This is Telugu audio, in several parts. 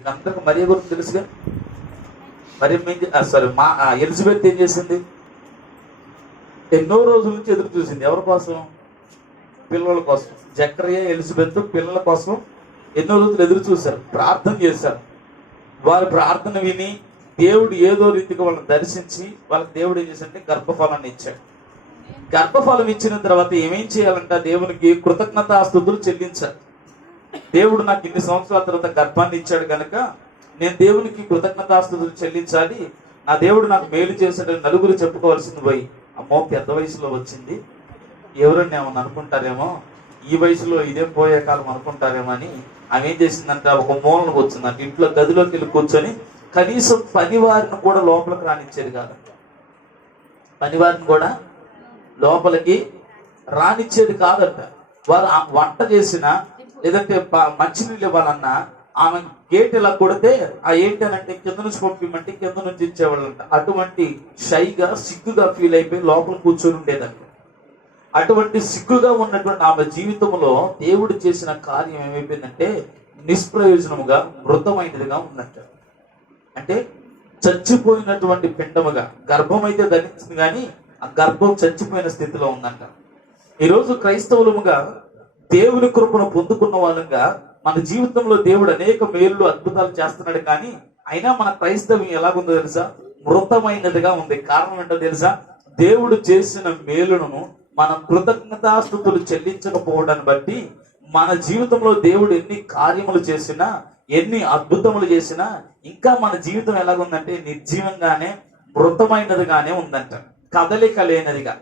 మీకు అందరికి మరియ గురించి తెలుసుగా. మరి ఎలిజబెత్ ఏం చేసింది? ఎన్నో రోజుల నుంచి ఎదురు చూసింది. ఎవరి కోసం? పిల్లల కోసం. జకరియా ఎలిజబెత్ పిల్లల కోసం ఎన్నో రోజులు ఎదురు చూశారు, ప్రార్థన చేశారు. వారి ప్రార్థన విని దేవుడు ఏదో రీతిగా వాళ్ళని దర్శించి వాళ్ళకి దేవుడు ఏం చేశాడంటే గర్భఫలాన్ని ఇచ్చాడు. గర్భఫలం ఇచ్చిన తర్వాత ఏమేం చేయాలంట? దేవునికి కృతజ్ఞతాస్తుతులు చెల్లించాలి. దేవుడు నాకు ఇన్ని సంవత్సరాల తర్వాత గర్భాన్ని ఇచ్చాడు కనుక నేను దేవునికి కృతజ్ఞతాస్తుతులు చెల్లించాలి. నా దేవుడు నాకు మేలు చేశాడని నలుగురు చెప్పుకోవాల్సింది పోయి, అమ్మో పెద్ద వయసులో వచ్చింది, ఎవరన్నా ఏమన్నా అనుకుంటారేమో, ఈ వయసులో ఇదేం పోయే కాలం అనుకుంటారేమో అని ఆమె ఏం చేసిందంటే ఒక మూలను వచ్చిందంట. ఇంట్లో గదిలోకి వెళ్ళి కూర్చొని కనీసం పనివారిని కూడా లోపలికి రానిచ్చేది కాదంట. పనివారిని కూడా లోపలికి రానిచ్చేది కాదంట. వారు వంట చేసినా లేదంటే మంచినీళ్ళు ఇవ్వాలన్నా ఆమె గేట్ ఇలా కొడితే ఆ ఏంటనంటే కింద నుంచి పంపిమంటే కింద నుంచి ఇచ్చేవాళ్ళంట. అటువంటి షైగా సిగ్గుగా ఫీల్ అయిపోయి లోపల కూర్చొని ఉండేదంట. అటువంటి సిగ్గుగా ఉన్నటువంటి ఆమె జీవితంలో దేవుడు చేసిన కార్యం ఏమైపోయిందంటే నిష్ప్రయోజనముగా మృతమైనదిగా ఉందంట. అంటే చచ్చిపోయినటువంటి పిండముగా, గర్భం అయితే ధరించింది కానీ ఆ గర్భం చచ్చిపోయిన స్థితిలో ఉందంట. ఈరోజు క్రైస్తవులముగా దేవుని కృపను పొందుకున్న వాళ్ళంగా మన జీవితంలో దేవుడు అనేక మేలులు అద్భుతాలు చేస్తున్నాడు, కానీ అయినా మన క్రైస్తవ్యం ఎలాగుందో తెలుసా? మృతమైనదిగా ఉంది. కారణం ఏంటో తెలుసా? దేవుడు చేసిన మేలును మనం కృతజ్ఞతాస్తుతులు చెల్లించకపోవడాన్ని బట్టి మన జీవితంలో దేవుడు ఎన్ని కార్యములు చేసినా, ఎన్ని అద్భుతములు చేసినా ఇంకా మన జీవితం ఎలాగుందంటే నిర్జీవంగానే మృతమైనదిగానే ఉందంట. కదలిక లేనదిగా,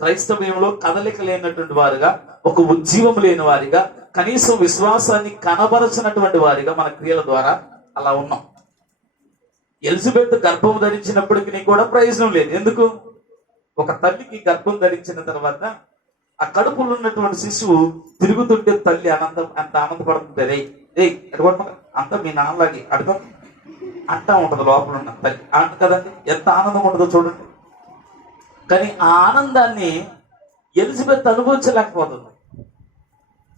క్రైస్తవ్యంలో కదలిక లేనటువంటి వారుగా, ఒక ఉజ్జీవం లేని వారిగా, కనీసం విశ్వాసాన్ని కనబరచినటువంటి వారిగా మన క్రియల ద్వారా అలా ఉన్నాం. ఎలిజబెత్ గర్భం ధరించినప్పటికీ కూడా ప్రయోజనం లేదు. ఎందుకు? ఒక తల్లికి గర్భం ధరించిన తర్వాత ఆ కడుపులో ఉన్నటువంటి శిశువు తిరుగుతుంటే తల్లి ఎంత ఆనందపడుతుంది. రే అంత మీ నాన్నలాగి అడుగు అంటా ఉంటది లోపల ఉన్న తల్లి అంట కదండి. ఎంత ఆనందం ఉంటుందో చూడండి. కానీ ఆ ఆనందాన్ని ఎలిజబెత్ అనుభవించలేకపోతుంది.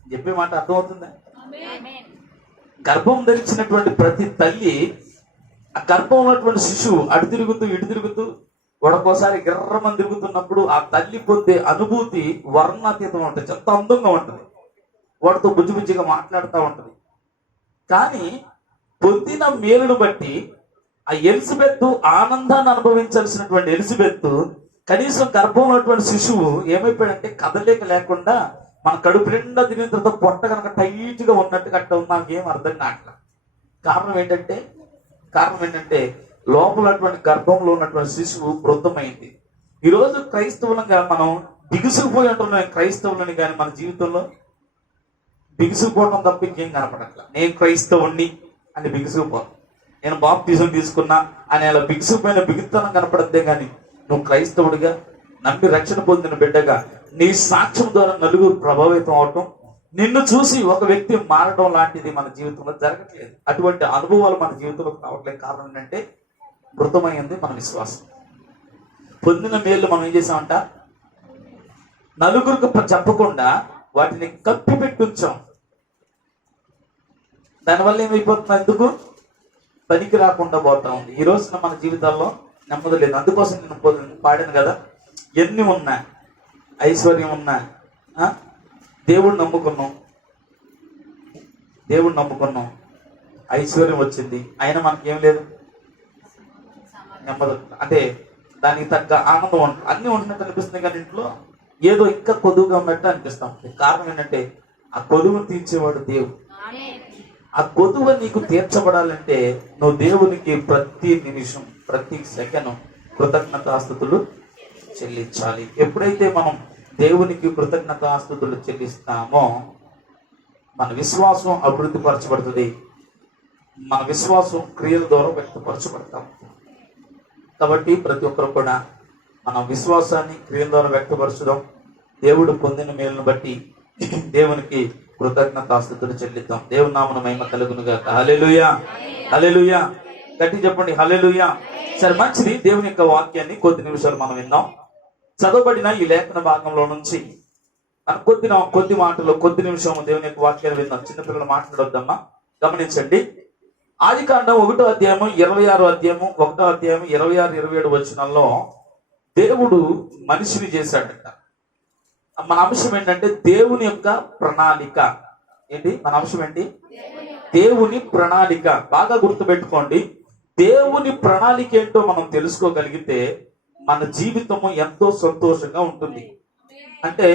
చెప్పే మాట అర్థమవుతుందా? గర్భం ధరించినటువంటి ప్రతి తల్లి ఆ గర్భం ఉన్నటువంటి శిశువు అటు తిరుగుతూ ఇటు తిరుగుతూ ఒక్కోసారి గిర్రమని తిరుగుతున్నప్పుడు ఆ తల్లి పొందే అనుభూతి వర్ణాతీతం ఉంటుంది. ఎంత అందంగా ఉంటుంది. వాడితో బుజ్జిబుజ్జిగా మాట్లాడుతూ ఉంటుంది. కానీ పొందిన మేలును బట్టి ఆ ఎలిజబెత్ ఆనందాన్ని అనుభవించాల్సినటువంటి ఎలిజబెత్ కనీసం గర్భంలో ఉన్నటువంటి శిశువు ఏమైపోయాడంటే కదలేక లేకుండా మన కడుపు నిండా తినిన తర్వాత పొట్ట కనుక టైట్ గా ఉన్నట్టుగా అట్ట నాకేం అర్థం కావట్లా. కారణం ఏంటంటే లోపల గర్భంలో ఉన్నటువంటి శిశువు మృతమైంది. ఈరోజు క్రైస్తవులంగా మనం బిగుసుకుపోయి ఉంటున్నాం. క్రైస్తవులని కానీ మన జీవితంలో బిగుసుకుపోవడం తప్ప ఇంకేం కనపడట్లా. నేను క్రైస్తవుణ్ణి అని బిగుసుకుపోను, నేను బాప్తిజం తీసుకున్నా అని అలా బిగుసుకుపోయిన బిగుతనం కనపడద్దే కానీ నువ్వు క్రైస్తవుడిగా నమ్మి రక్షణ పొందిన బిడ్డగా నీ సాక్ష్యం ద్వారా నలుగురు ప్రభావితం అవటం, నిన్ను చూసి ఒక వ్యక్తి మారడం లాంటిది మన జీవితంలో జరగట్లేదు. అటువంటి అనుభవాలు మన జీవితంలో కావట్లేదు. కారణం ఏంటంటే మృతమైంది మన విశ్వాసం. పొందిన మేలు మనం ఏం చేసామంట? నలుగురికి చెప్పకుండా వాటిని కప్పి పెట్టుంచాం. దానివల్ల ఏమైపోతుంది? ఎందుకు పనికి రాకుండా పోతా ఉంది. ఈ రోజున మన జీవితాల్లో నెమ్మది లేదు. అందుకోసం నేను పాడాను కదా, ఎన్ని ఉన్నా, ఐశ్వర్యం ఉన్నా, దేవుడు నమ్ముకున్నాం, ఐశ్వర్యం వచ్చింది, అయినా మనకేం లేదు, నెమ్మది. అంటే దానికి తగ్గ ఆనందం అన్ని ఉంటున్నట్టు అనిపిస్తుంది, కానీ ఇంట్లో ఏదో ఇంకా కొదువుగా ఉన్నట్టు అనిపిస్తాం. కారణం ఏంటంటే ఆ కొదువును తీర్చేవాడు దేవుడు. ఆ కొదువ నీకు తీర్చబడాలంటే నువ్వు దేవునికి ప్రతి నిమిషం, ప్రతి సెకండ్ కృతజ్ఞతాస్తుతులు చెల్లించాలి. ఎప్పుడైతే మనం దేవునికి కృతజ్ఞతాస్తుతులు చెల్లిస్తామో మన విశ్వాసం అభివృద్ధి పరచబడుతుంది. మన విశ్వాసం క్రియల ద్వారా వ్యక్తపరచబడతాం. కాబట్టి ప్రతి ఒక్కరు కూడా మన విశ్వాసాన్ని క్రియల ద్వారా వ్యక్తపరచడం, దేవుడు పొందిన మేలును బట్టి దేవునికి కృతజ్ఞతాస్తుతులు చెల్లిద్దాం. దేవుని నామమున మహిమ కలుగునుగా. హల్లెలూయా, హల్లెలూయా. గట్టి చెప్పండి, హల్లెలూయా. సరే, మంచిది. దేవుని యొక్క వాక్యాన్ని కొద్ది నిమిషాలు మనం విందాం. చదవబడిన ఈ లేఖన భాగంలో నుంచి కొద్ది మాటలు, కొద్ది నిమిషం దేవుని యొక్క వాక్యాన్ని విందాం. చిన్నపిల్లలు మాట్లాడొద్దమ్మా, గమనించండి. ఆదికాండం 1వ అధ్యాయము 26వ అధ్యాయము 1వ అధ్యాయము 26, 27 వచనాల్లో దేవుడు మనిషిని చేశాడట. మన అంశం ఏంటంటే దేవుని యొక్క ప్రణాళిక. ఏంటి మన అంశం ఏంటి? దేవుని ప్రణాళిక. బాగా గుర్తుపెట్టుకోండి, దేవుని ప్రణాళిక ఏంటో మనం తెలుసుకోగలిగితే మన జీవితము ఎంతో సంతోషంగా ఉంటుంది. అంటే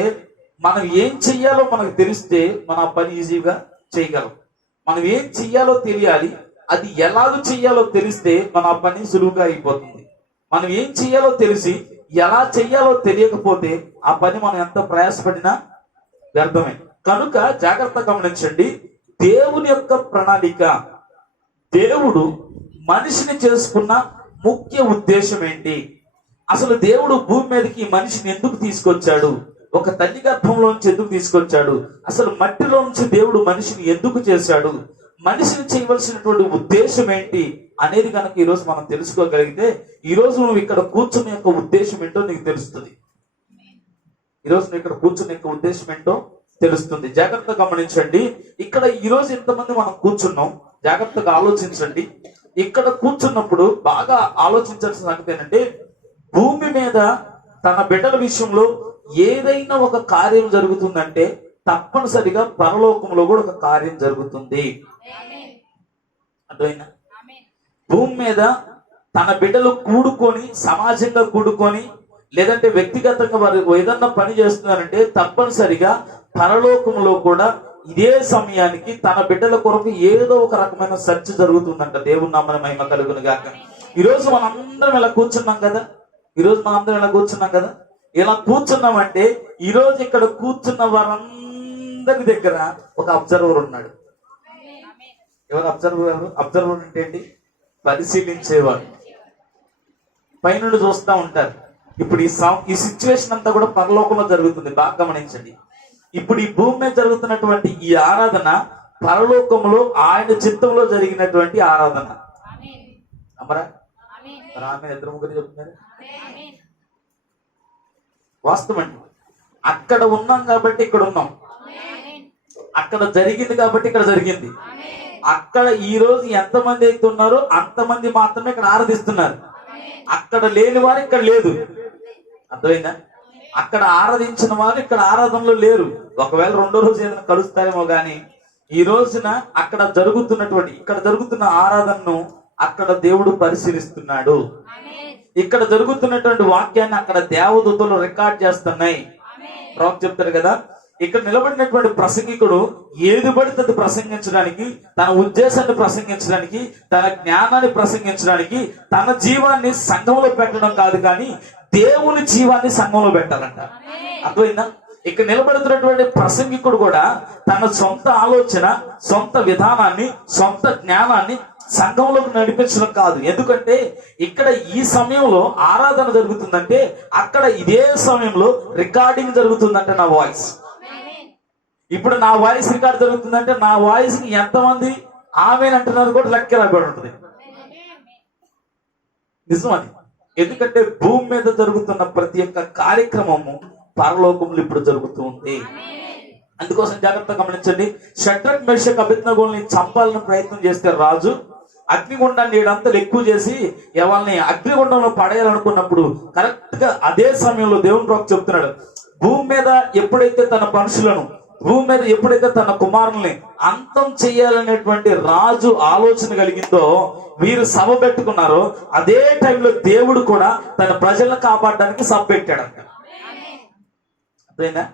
మనం ఏం చెయ్యాలో మనకు తెలిస్తే మన పని ఈజీగా చేయగలం. మనం ఏం చెయ్యాలో తెలియాలి, అది ఎలాగో చెయ్యాలో తెలిస్తే మన పని సులువుగా అయిపోతుంది. మనం ఏం చెయ్యాలో తెలిసి ఎలా చెయ్యాలో తెలియకపోతే ఆ పని మనం ఎంత ప్రయాసపడినా వ్యర్థమే. కనుక జాగ్రత్తగా గమనించండి, దేవుని యొక్క ప్రణాళిక. దేవుడు మనిషిని చేసుకున్న ముఖ్య ఉద్దేశం ఏంటి? అసలు దేవుడు భూమి మీదకి మనిషిని ఎందుకు తీసుకొచ్చాడు? ఒక తల్లి గర్భంలోంచి ఎందుకు తీసుకొచ్చాడు? అసలు మట్టిలో నుంచి దేవుడు మనిషిని ఎందుకు చేశాడు? మనిషిని చేయవలసినటువంటి ఉద్దేశం ఏంటి అనేది కనుక ఈరోజు మనం తెలుసుకోగలిగితే, ఈరోజు నువ్వు ఇక్కడ కూర్చున్న యొక్క ఉద్దేశం ఏంటో నీకు తెలుస్తుంది. ఈరోజు నువ్వు ఇక్కడ కూర్చున్న యొక్క ఉద్దేశం ఏంటో తెలుస్తుంది. జాగ్రత్తగా గమనించండి. ఇక్కడ ఈరోజు ఎంతమంది మనం కూర్చున్నాం, జాగ్రత్తగా ఆలోచించండి. ఇక్కడ కూర్చున్నప్పుడు బాగా ఆలోచించాల్సిన సంగతి ఏంటంటే, భూమి మీద తన బిడ్డల విషయంలో ఏదైనా ఒక కార్యం జరుగుతుందంటే తప్పనిసరిగా పరలోకంలో కూడా ఒక కార్యం జరుగుతుంది. అర్థమైనా? భూమి మీద తన బిడ్డలు కూడుకొని, సమాజంగా కూడుకొని, లేదంటే వ్యక్తిగతంగా వారు ఏదన్నా పని చేస్తున్నారంటే తప్పనిసరిగా పరలోకంలో కూడా ఇదే సమయానికి తన బిడ్డల కొరకు ఏదో ఒక రకమైన సెర్చ్ జరుగుతుందంట. దేవుని నామమున మహిమ కలుగును గాక. ఈరోజు మనందరం ఇలా కూర్చున్నాం కదా, ఇలా కూర్చున్నామంటే ఈరోజు ఇక్కడ కూర్చున్న వారందరి దగ్గర ఒక అబ్జర్వర్ ఉన్నాడు. ఎవరు అబ్జర్వర్? అబ్జర్వర్ అంటే ఏంటి? పరిశీలించేవాడు. పైనుండి చూస్తూ ఉంటారు. ఇప్పుడు ఈ సిచ్యువేషన్ అంతా కూడా పరలోకంలో జరుగుతుంది. బాగా గమనించండి. ఇప్పుడు ఈ భూమి మీద జరుగుతున్నటువంటి ఈ ఆరాధన పరలోకంలో ఆయన చిత్తంలో జరిగినటువంటి ఆరాధన. అమరా రామే ఇద్దరు ముగ్గురు చెప్తున్నారు. వాస్తవం అండి. అక్కడ ఉన్నాం కాబట్టి ఇక్కడ ఉన్నాం, అక్కడ జరిగింది కాబట్టి ఇక్కడ జరిగింది. అక్కడ ఈ రోజు ఎంతమంది అయితే ఉన్నారో అంతమంది మాత్రమే ఇక్కడ ఆరాధిస్తున్నారు. అక్కడ లేని వారు ఇక్కడ లేదు. అర్థమైందా? అక్కడ ఆరాధించిన వారు ఇక్కడ ఆరాధనలో లేరు. ఒకవేళ రెండో రోజు ఏదైనా కలుస్తారేమో గాని ఈ రోజున అక్కడ జరుగుతున్న ఆరాధనను అక్కడ దేవుడు పరిశీలిస్తున్నాడు. ఇక్కడ జరుగుతున్నటువంటి వాక్యాన్ని అక్కడ దేవదూతలు రికార్డ్ చేస్తున్నాయి. ప్రవక్త చెప్తారు కదా, ఇక్కడ నిలబడినటువంటి ప్రసంగికుడు ఏది పడితే అది ప్రసంగించడానికి, తన ఉద్దేశాన్ని ప్రసంగించడానికి, తన జ్ఞానాన్ని ప్రసంగించడానికి, తన జీవాన్ని సంఘంలో పెట్టడం కాదు, కానీ దేవుని జీవాన్ని సంఘంలో పెట్టాలంట. అర్థమైందా? ఇక్కడ నిలబడుతున్నటువంటి ప్రసంగికుడు కూడా తన సొంత ఆలోచన, సొంత విధానాన్ని, సొంత జ్ఞానాన్ని సంఘంలోకి నడిపించడం కాదు. ఎందుకంటే ఇక్కడ ఈ సమయంలో ఆరాధన జరుగుతుందంటే అక్కడ ఇదే సమయంలో రికార్డింగ్ జరుగుతుందంటే నా వాయిస్. ఇప్పుడు నా వాయిస్ రికార్డ్ జరుగుతుందంటే నా వాయిస్ కి ఎంతమంది ఆమెనంటున్నారు కూడా లెక్క రాబడి ఉంటుంది. నిజం అది. ఎందుకంటే భూమి మీద జరుగుతున్న ప్రతి ఒక్క కార్యక్రమము పరలోకంలో ఇప్పుడు జరుగుతూ ఉంది. అందుకోసం జాగ్రత్తగా గమనించండి. షడ్రక్ మేషక్ అబేద్నెగోల్ని చంపాలని ప్రయత్నం చేస్తే రాజు అగ్నిగుండాన్ని ఏడంతలు ఎక్కువ చేసి ఎవరిని అగ్నిగుండంలో పడేయాలనుకున్నప్పుడు కరెక్ట్ గా అదే సమయంలో దేవుని ప్రవక్త చెప్తున్నాడు, భూమి మీద ఎప్పుడైతే తన మనుషులను, భూమి మీద ఎప్పుడైతే తన కుమారుల్ని అంతం చేయాలనేటువంటి రాజు ఆలోచన కలిగిందో, వీరు సభ పెట్టుకున్నారో అదే టైంలో దేవుడు కూడా తన ప్రజలను కాపాడడానికి సభ పెట్టాడంట. అదేనా?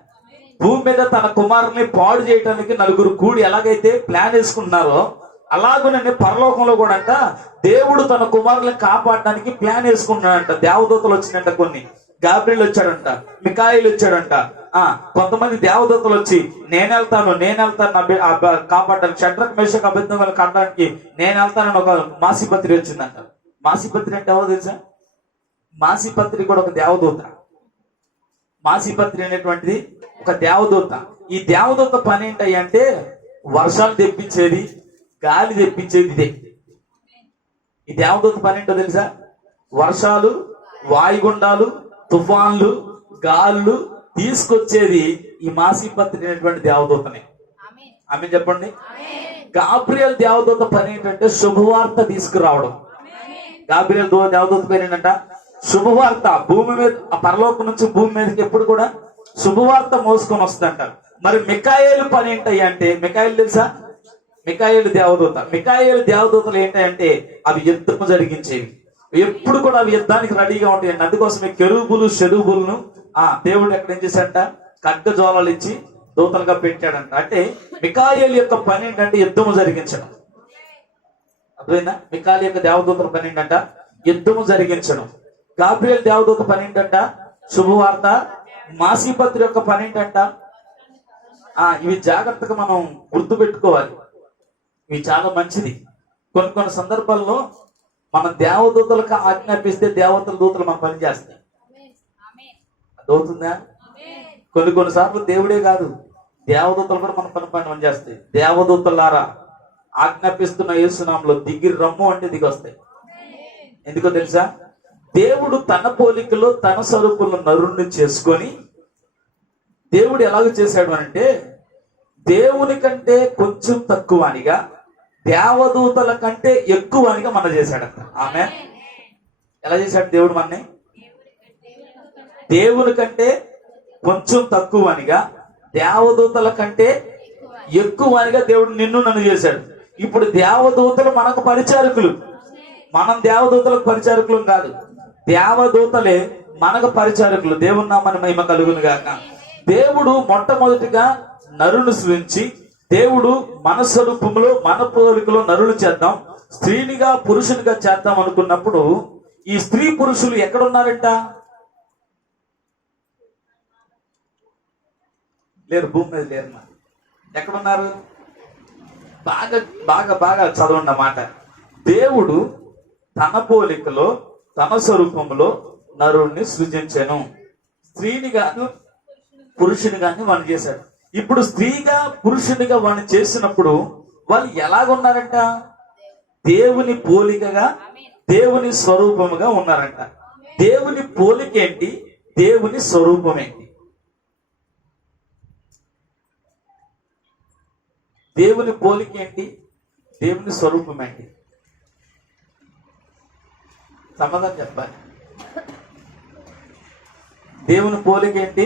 భూమి మీద తన కుమారుల్ని పాడు చేయడానికి నలుగురు కూడి ఎలాగైతే ప్లాన్ వేసుకుంటున్నారో అలాగనే పరలోకంలో కూడా అంట దేవుడు తన కుమారులను కాపాడడానికి ప్లాన్ వేసుకుంటున్నాడంట. దేవదూతలు వచ్చిందంట, కొన్ని గాబ్రియల్ వచ్చాడంట, మికాయిల్ వచ్చాడంట, కొంతమంది దేవదూతలు వచ్చి నేను వెళ్తాను కాపాడడానికి, షడ్రక్ మేషక్ అబేద్నెగోలను కాపాడడానికి నేను వెళ్తానని ఒక మాసిపత్రి వచ్చిందంట. మాసిపత్రి అంటే ఎవరో తెలుసా? మాసిపత్రి కూడా ఒక దేవదూత. మాసిపత్రి అనేటువంటిది ఒక దేవదూత. ఈ దేవదూత పని ఏంటి అంటే వర్షాలు తెప్పించేది, గాలి తెప్పించేది ఇదే. ఈ దేవదూత పని ఏంటో తెలుసా? వర్షాలు, వాయుగుండాలు, తుఫాన్లు, గాళ్ళు తీసుకొచ్చేది ఈ మాసిపత్రి అనేటువంటి దేవదూతనే. ఆమె చెప్పండి. గాబ్రియల్ దేవదూత పని ఏంటంటే శుభవార్త తీసుకురావడం. గాబ్రియల్ దేవదూత పని ఏంటంట శుభవార్త. భూమి మీద, ఆ పరలోకం నుంచి భూమి మీదకి ఎప్పుడు కూడా శుభవార్త మోసుకొని వస్తుందంటారు. మరి మికాయేలు పని ఏంటయ్యా అంటే, మికాయేలు తెలుసా? మికాయేలు దేవదూత. మికాయేలు దేవదూతలు ఏంటంటే అవి యుద్ధము జరిగించేవి. ఎప్పుడు కూడా అవి యుద్ధానికి రెడీగా ఉంటాయండి. అందుకోసమే కెరూబులు షెరూబులను దేవుడు ఎక్కడ ఏం చేశాడంట, ఖడ్గజ్వాలలు ఇచ్చి దూతలుగా పెట్టాడంట. అంటే మికాయేలు యొక్క పని ఏంటంటే యుద్ధము జరిగించడం. అర్థమైందా? మికాయేలు యొక్క దేవదూతల పని ఏంటంట యుద్ధము జరిగించడం. గాబ్రియల్ దేవదూత పని ఏంటంట శుభవార్త. మాసీపత్రి యొక్క పని ఏంటంట, ఇవి జాగ్రత్తగా మనం గుర్తు పెట్టుకోవాలి. ఇవి చాలా మంచిది. కొన్ని సందర్భాల్లో మన దేవదూతలకు ఆజ్ఞాపిస్తే దేవతల దూతలు మన పని చేస్తాయి. అదవుతుందా? కొన్నిసార్లు దేవుడే కాదు, దేవదూతలు కూడా మన పని చేస్తాయి. దేవదూతలారా ఆజ్ఞాపిస్తున్న యేసునామములో దిగి రమ్ము అంటే దిగి వస్తాయి. ఎందుకో తెలుసా? దేవుడు తన పోలికలో తన స్వరూపంలో నరుణ్ణి చేసుకొని, దేవుడు ఎలాగ చేశాడు అంటే దేవుని కంటే కొంచెం తక్కువనిగా దేవదూతల కంటే ఎక్కువనిగా మన చేశాడంట. ఆమె ఎలా చేశాడు దేవుడు మనని? దేవుని కంటే కొంచెం తక్కువనిగా దేవదూతల కంటే ఎక్కువనిగా దేవుడు నిన్ను నన్ను చేశాడు. ఇప్పుడు దేవదూతలు మనకు పరిచారకులు, మనం దేవదూతలకు పరిచారకులు కాదు, దేవదూతలే మనకు పరిచారకులు. దేవుని నామమున మహిమ కలుగును గాక. దేవుడు మొట్టమొదటిగా నరుని సృష్టించి, దేవుడు మన స్వరూపంలో మన పోలికలో నరులు చేద్దాం, స్త్రీనిగా పురుషునిగా చేద్దాం అనుకున్నప్పుడు ఈ స్త్రీ పురుషులు ఎక్కడున్నారంట? లేరు, భూమి మీద లేరు. ఎక్కడున్నారు? బాగా బాగా బాగా చదవండి అన్నమాట. దేవుడు తన పోలికలో తన స్వరూపంలో నరుణ్ణి సృజించెను, స్త్రీని గాను పురుషుని గాని వాడిని చేశాడు. ఇప్పుడు స్త్రీగా పురుషునిగా వాడిని చేసినప్పుడు వాళ్ళు ఎలాగున్నారంట? దేవుని పోలికగా, దేవుని స్వరూపముగా ఉన్నారంట. దేవుని పోలిక ఏంటి? దేవుని స్వరూపం ఏంటి? దేవుని పోలిక ఏంటి? దేవుని స్వరూపం ఏంటి? సమాధానం చెప్పాలి. దేవుని పోలిక ఏంటి?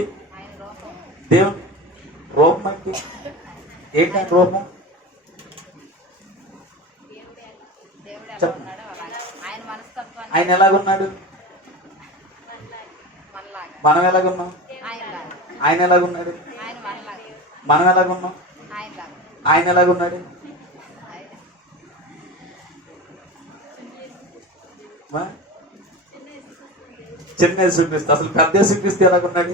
దేవుని రూపం ఏంటి? ఏంటంటే రూపం చెప్పండి. ఆయన ఎలాగున్నాడు? మనం ఎలాగున్నాం? ఆయన ఎలాగున్నాడు? మనం ఎలాగున్నాం? ఆయన ఎలాగున్నాడు? చిన్న యేసుక్రీస్తు. అసలు పెద్ద యేసుక్రీస్తు ఎలాగున్నాడు?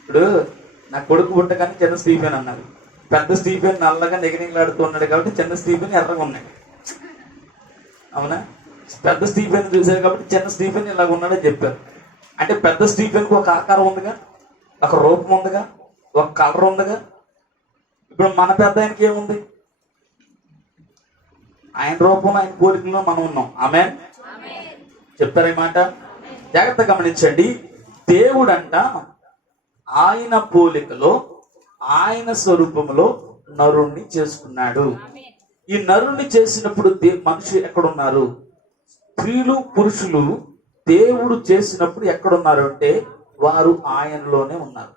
ఇప్పుడు నా కొడుకు పుట్టగానే చిన్న స్టీఫెన్ అన్నారు. పెద్ద స్టీఫెన్ నల్లగా నిగనిగలాడుతూ ఉన్నాడు కాబట్టి చిన్న స్టీఫెన్ ఎర్రగా ఉన్నాడు. అవునా? పెద్ద స్టీఫెన్ చూశారు కాబట్టి చిన్న స్టీఫెన్ ఇలాగ ఉన్నాడని చెప్పారు. అంటే పెద్ద స్టీఫెన్కి ఒక ఆకారం ఉందిగా, ఒక రూపం ఉందిగా, ఒక కలర్ ఉందిగా. ఇప్పుడు మన పెద్ద ఆయనకి ఏముంది? ఆయన రూపంలో ఆయన పోలికలో మనం ఉన్నాం. ఆమేన్. చెప్పారు ఈ మాట? జాగ్రత్త గమనించండి. దేవుడంట ఆయన పోలికలో ఆయన స్వరూపంలో నరుణ్ణి చేసుకున్నాడు. ఈ నరుణ్ణి చేసినప్పుడు మనిషి ఎక్కడున్నారు? స్త్రీలు పురుషులు దేవుడు చేసినప్పుడు ఎక్కడున్నారు అంటే వారు ఆయనలోనే ఉన్నారు.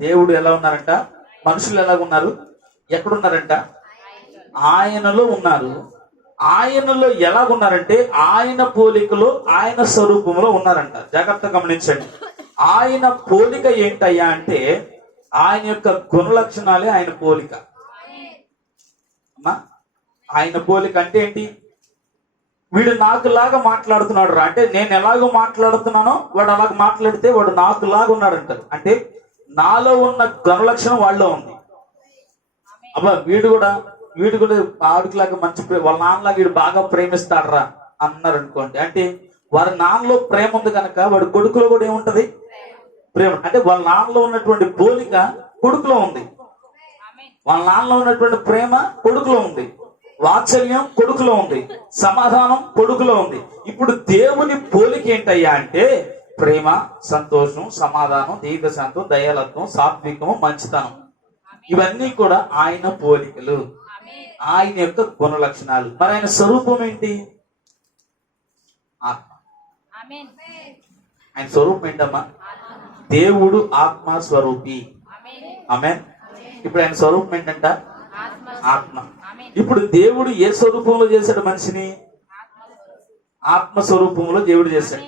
దేవుడు ఎలా ఉన్నారంట? మనుషులు ఎలాగున్నారు? ఎక్కడున్నారంట? ఆయనలో ఉన్నారు. ఆయనలో ఎలాగున్నారంటే ఆయన పోలికలో ఆయన స్వరూపంలో ఉన్నారంట. జాగ్రత్త గమనించండి. ఆయన పోలిక ఏంటయ్యా అంటే ఆయన యొక్క గుణ లక్షణాలే ఆయన పోలిక. అమ్మా, ఆయన పోలిక అంటే ఏంటి? వీడు నాకులాగా మాట్లాడుతున్నాడు రా అంటే నేను ఎలాగో మాట్లాడుతున్నానో వాడు అలాగ మాట్లాడితే వాడు నాకులాగా ఉన్నాడు అంటారు. అంటే నాలో ఉన్న గుణ లక్షణం వాళ్ళలో ఉంది. అబ్బా వీడు కూడా ఆడికిలాగా మంచి వాళ్ళ నాన్నలాగా వీడు బాగా ప్రేమిస్తాడు రా అన్నారు అనుకోండి. అంటే వారి నాన్నలో ప్రేమ ఉంది కనుక వాడు కొడుకులో కూడా ఏముంటది? ప్రేమ. అంటే వాళ్ళ నాన్నలో ఉన్నటువంటి పోలిక కొడుకులో ఉంది. వాళ్ళ నాన్నలో ఉన్నటువంటి ప్రేమ కొడుకులో ఉంది. వాత్సల్యం కొడుకులో ఉంది. సమాధానం కొడుకులో ఉంది. ఇప్పుడు దేవుని పోలిక ఏంటయ్యా అంటే ప్రేమ, సంతోషం, సమాధానం, దీర్ఘశాంతం, దయాలత్వం, సాత్వికము, మంచితనం. ఇవన్నీ కూడా ఆయన పోలికలు, ఆయన యొక్క గుణ లక్షణాలు. మరి ఆయన స్వరూపం ఏంటి? ఆత్మ. ఆయన స్వరూపం ఏంటమ్మా? దేవుడు ఆత్మ స్వరూపి. ఆమేన్. ఇప్పుడు ఆయన స్వరూపం ఏంటంట? ఆత్మ. ఇప్పుడు దేవుడు ఏ స్వరూపంలో చేశాడు మనిషిని? ఆత్మ స్వరూపంలో దేవుడు చేశాడు.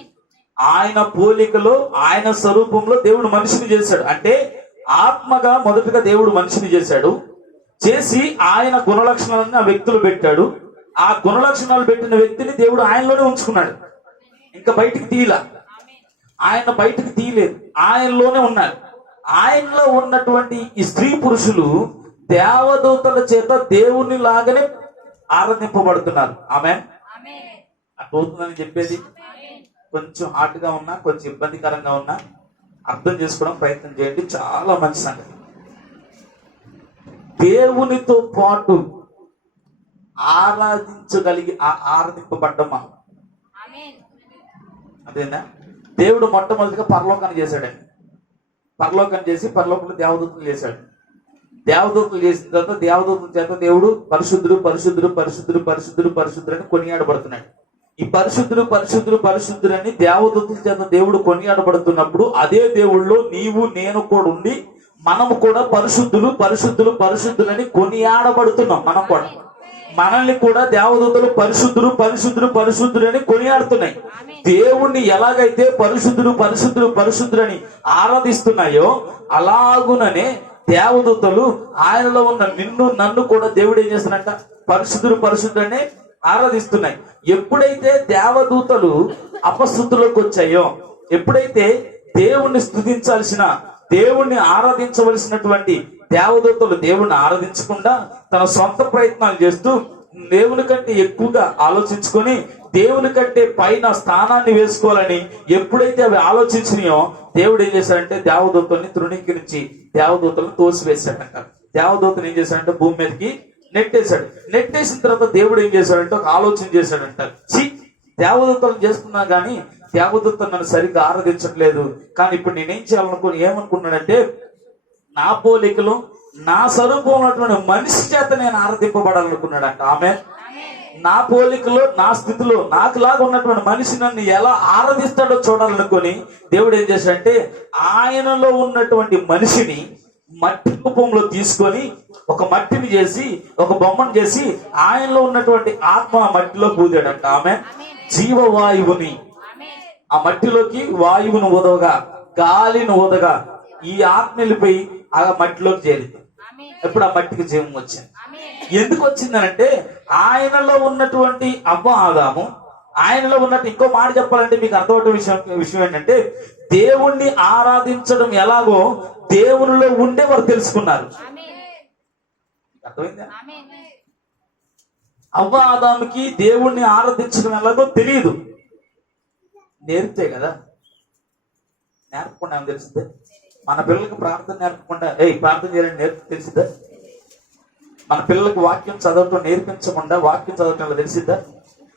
ఆయన పోలికలో, ఆయన స్వరూపంలో దేవుడు మనిషిని చేశాడు. అంటే ఆత్మగా మొదటగా దేవుడు మనిషిని చేశాడు. చేసి ఆయన గుణలక్షణాలను ఆ వ్యక్తులు పెట్టాడు. ఆ గుణలక్షణాలు పెట్టిన వ్యక్తిని దేవుడు ఆయనలోనే ఉంచుకున్నాడు. ఇంకా బయటికి తీయలా. ఆయన బయటికి తీయలేదు, ఆయనలోనే ఉన్నారు. ఆయనలో ఉన్నటువంటి ఈ స్త్రీ పురుషులు దేవదూతల చేత దేవుని లాగానే ఆరాధింపబడుతున్నారు. ఆమేన్. అర్థమవుతుందని చెప్పేది కొంచెం హార్ట్గా ఉన్నా, కొంచెం ఇబ్బందికరంగా ఉన్నా అర్థం చేసుకోవడం ప్రయత్నం చేయండి. చాలా మంచి సంగతి. దేవునితో పాటు ఆరాధింపబడ్డమా? అదేనా? దేవుడు మొట్టమొదటిగా పరలోకాన్ని చేశాడండి. పరలోకాన్ని చేసి పరలోకంలో దేవదూతలు చేశాడు. దేవదూతలు చేసిన తర్వాత దేవదూతల చేత దేవుడు పరిశుద్ధుడు పరిశుద్ధుడు పరిశుద్ధుడు పరిశుద్ధుడు పరిశుద్ధుడు అని కొనియాడబడుతున్నాడు. ఈ పరిశుద్ధుడు పరిశుద్ధుడు పరిశుద్ధుడు అని దేవదూతల చేత దేవుడు కొనియాడబడుతున్నప్పుడు అదే దేవుళ్ళో నీవు నేను కూడా ఉండి మనము కూడా పరిశుద్ధులు పరిశుద్ధులు పరిశుద్ధులని కొనియాడబడుతున్నాం. మనం కూడా మనల్ని కూడా దేవదూతలు పరిశుద్ధులు పరిశుద్ధులు పరిశుద్ధులని కొనియాడుతున్నాయి. దేవుణ్ణి ఎలాగైతే పరిశుద్ధుడు పరిశుద్ధుడు పరిశుద్ధులని ఆరాధిస్తున్నాయో అలాగుననే దేవదూతలు ఆయనలో ఉన్న నిన్ను నన్ను కూడా దేవుడు ఏం చేస్తున్నట్ట? పరిశుద్ధుడు పరిశుద్ధులని ఆరాధిస్తున్నాయి. ఎప్పుడైతే దేవదూతలు అపస్థుతులకు వచ్చాయో, ఎప్పుడైతే దేవుణ్ణి స్తుతించాల్సిన, దేవుణ్ణి ఆరాధించవలసినటువంటి దేవదూతలు దేవుణ్ణి ఆరాధించకుండా తన సొంత ప్రయత్నాలు చేస్తూ దేవుని కంటే ఎక్కువగా ఆలోచించుకొని దేవుని కంటే పైన స్థానాన్ని వేసుకోవాలని ఎప్పుడైతే అవి ఆలోచించినాయో దేవుడు ఏం చేశాడంటే దేవదూతల్ని తృణీకరించి దేవదూతలను తోసివేశాడంట. దేవదూతలు ఏం చేశాడంటే భూమి మీదకి నెట్టేశాడు. నెట్టేసిన తర్వాత దేవుడు ఏం చేశాడంటే ఒక ఆలోచన చేశాడంట. దేవదూతలను చేస్తున్నా గానీ దేవదూతలు నన్ను సరిగ్గా ఆరాధించట్లేదు, కానీ ఇప్పుడు నేనేం ఏమనుకున్నాడంటే నా పోలికలు నా స్వరూపం ఉన్నటువంటి మనిషి చేత నేను ఆరాధింపబడాలనుకున్నాడంట. ఆమె నా పోలికలో నా స్థితిలో నాకులాగా ఉన్నటువంటి మనిషి నన్ను ఎలా ఆరాధిస్తాడో చూడాలనుకొని దేవుడు ఏం చేశాడంటే ఆయనలో ఉన్నటువంటి మనిషిని మట్టి రూపంలో తీసుకొని ఒక మట్టిని చేసి ఒక బొమ్మను చేసి ఆయనలో ఉన్నటువంటి ఆత్మ మట్టిలో పూదాడంట. ఆమె జీవవాయువుని ఆ మట్టిలోకి వాయువును ఊదవగా, గాలిని ఊదగా ఈ ఆత్మ వెళ్ళిపోయి ఆ మట్టిలోకి చేరింది. ఎప్పుడు ఆ మట్టికి జీవం వచ్చింది. ఎందుకు వచ్చిందనంటే ఆయనలో ఉన్నటువంటి అవ్వ ఆదాము, ఆయనలో ఉన్నట్టు, ఇంకో మాట చెప్పాలంటే మీకు అర్థమవుతున్న విషయం ఏంటంటే దేవుణ్ణి ఆరాధించడం ఎలాగో దేవునిలో ఉండే వారు తెలుసుకున్నారు. అర్థమైందా? అవ్వ ఆదాముకి దేవుణ్ణి ఆరాధించడం ఎలాగో తెలియదు. నేర్పితే కదా. నేర్పకుండా ఏమో తెలిసిందే. మన పిల్లలకు ప్రార్థన నేర్పకుండా ప్రార్థన చేయాలని తెలిసిద్దా? మన పిల్లలకు వాక్యం చదవటం నేర్పించకుండా వాక్యం చదవటం తెలిసిద్దా?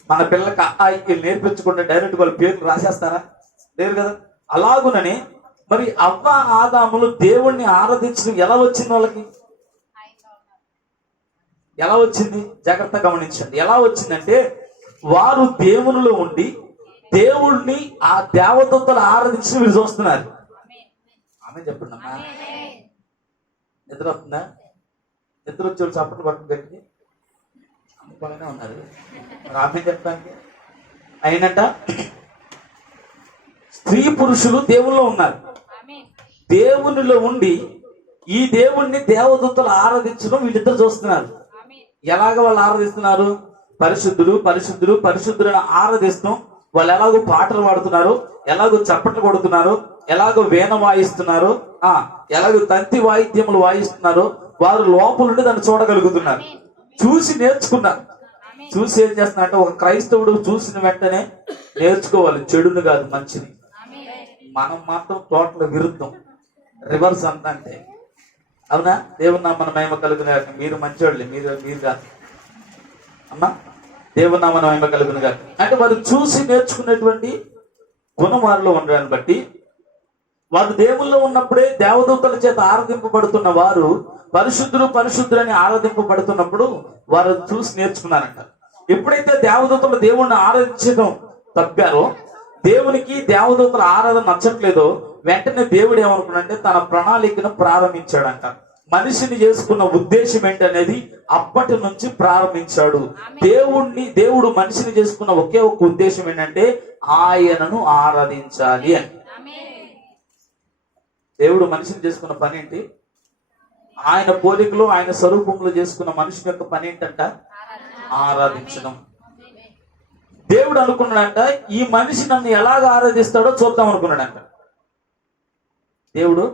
మన పిల్లలకు అబ్బాయికి నేర్పించకుండా డైరెక్ట్ వాళ్ళ పేర్లు రాసేస్తారా? లేరు కదా. అలాగునని మరి అవ్వ ఆదాములు దేవుణ్ణి ఆరాధించడం ఎలా వచ్చింది? వాళ్ళకి ఎలా వచ్చింది? జాగ్రత్త గమనించండి. ఎలా వచ్చిందంటే వారు దేవునిలో ఉండి దేవుణ్ణి ఆ దేవదూతలు ఆరాధించి మీరు చూస్తున్నారు. ఆమె చెప్పండి అమ్మా. నిద్ర వస్తుందా? నిద్ర వచ్చేవాళ్ళు చప్పట్లు పట్టుకు పెట్టి అందుకోనే ఉన్నారు. ఆమె చెప్పడానికి అయినట్ట స్త్రీ పురుషులు దేవుల్లో ఉన్నారు. దేవునిలో ఉండి ఈ దేవుణ్ణి దేవదూతలు ఆరాధించడం వీళ్ళిద్దరు చూస్తున్నారు. ఎలాగ వాళ్ళు ఆరాధిస్తున్నారు? పరిశుద్ధుడు పరిశుద్ధుడు పరిశుద్ధులను ఆరాధిస్తాం. వాళ్ళు ఎలాగో పాటలు పాడుతున్నారు, ఎలాగో చప్పట్లు కొడుతున్నారు, ఎలాగో వీణ వాయిస్తున్నారు, ఎలాగో తంతి వాయిద్యములు వాయిస్తున్నారు. వారు లోపల నుండి దాన్ని చూడగలుగుతున్నారు. చూసి నేర్చుకున్నారు. చూసి ఏం చేస్తున్నారంటే ఒక క్రైస్తవుడు చూసిన వెంటనే నేర్చుకోవాలి, చెడును కాదు మంచిని. మనం మాత్రం టోటల్ విరుద్ధం, రివర్స్ అంతా. అంటే అవునా? దేవుని నామమున మహిమ కలుగును గాక. మీరు మంచివాళ్ళే, మీరు కాదు అమ్మా. దేవుని నామమున మహిమ కలుగును గాక. అంటే వారు చూసి నేర్చుకునేటువంటి గుణం వారిలో ఉండడాన్ని బట్టి వారు దేవుల్లో ఉన్నప్పుడే దేవదూతల చేత ఆరాధింపబడుతున్న వారు పరిశుద్ధులు పరిశుద్ధులు అని ఆరాధింపబడుతున్నప్పుడు వారు చూసి నేర్చుకున్నారంట. ఎప్పుడైతే దేవదూతలు దేవుణ్ణి ఆరాధించడం తప్పారో, దేవునికి దేవదూతల ఆరాధన నచ్చట్లేదో, వెంటనే దేవుడు ఏమనుకున్నాడంటే తన ప్రణాళికను ప్రారంభించాడంట. మనిషిని చేసుకున్న ఉద్దేశం ఏంటనేది అప్పటి నుంచి ప్రారంభించాడు. దేవుడు మనిషిని చేసుకున్న ఒకే ఒక ఉద్దేశం ఏంటంటే ఆయనను ఆరాధించాలి అని. దేవుడు మనిషిని చేసుకున్న పని ఏంటి? ఆయన పోలికలో ఆయన స్వరూపంలో చేసుకున్న మనిషి యొక్క పని ఏంటంట? ఆరాధించడం. దేవుడు అనుకున్నాడంట ఈ మనిషి నన్ను ఎలాగ ఆరాధిస్తాడో చూద్దాం అనుకున్నాడంట. దేవుడు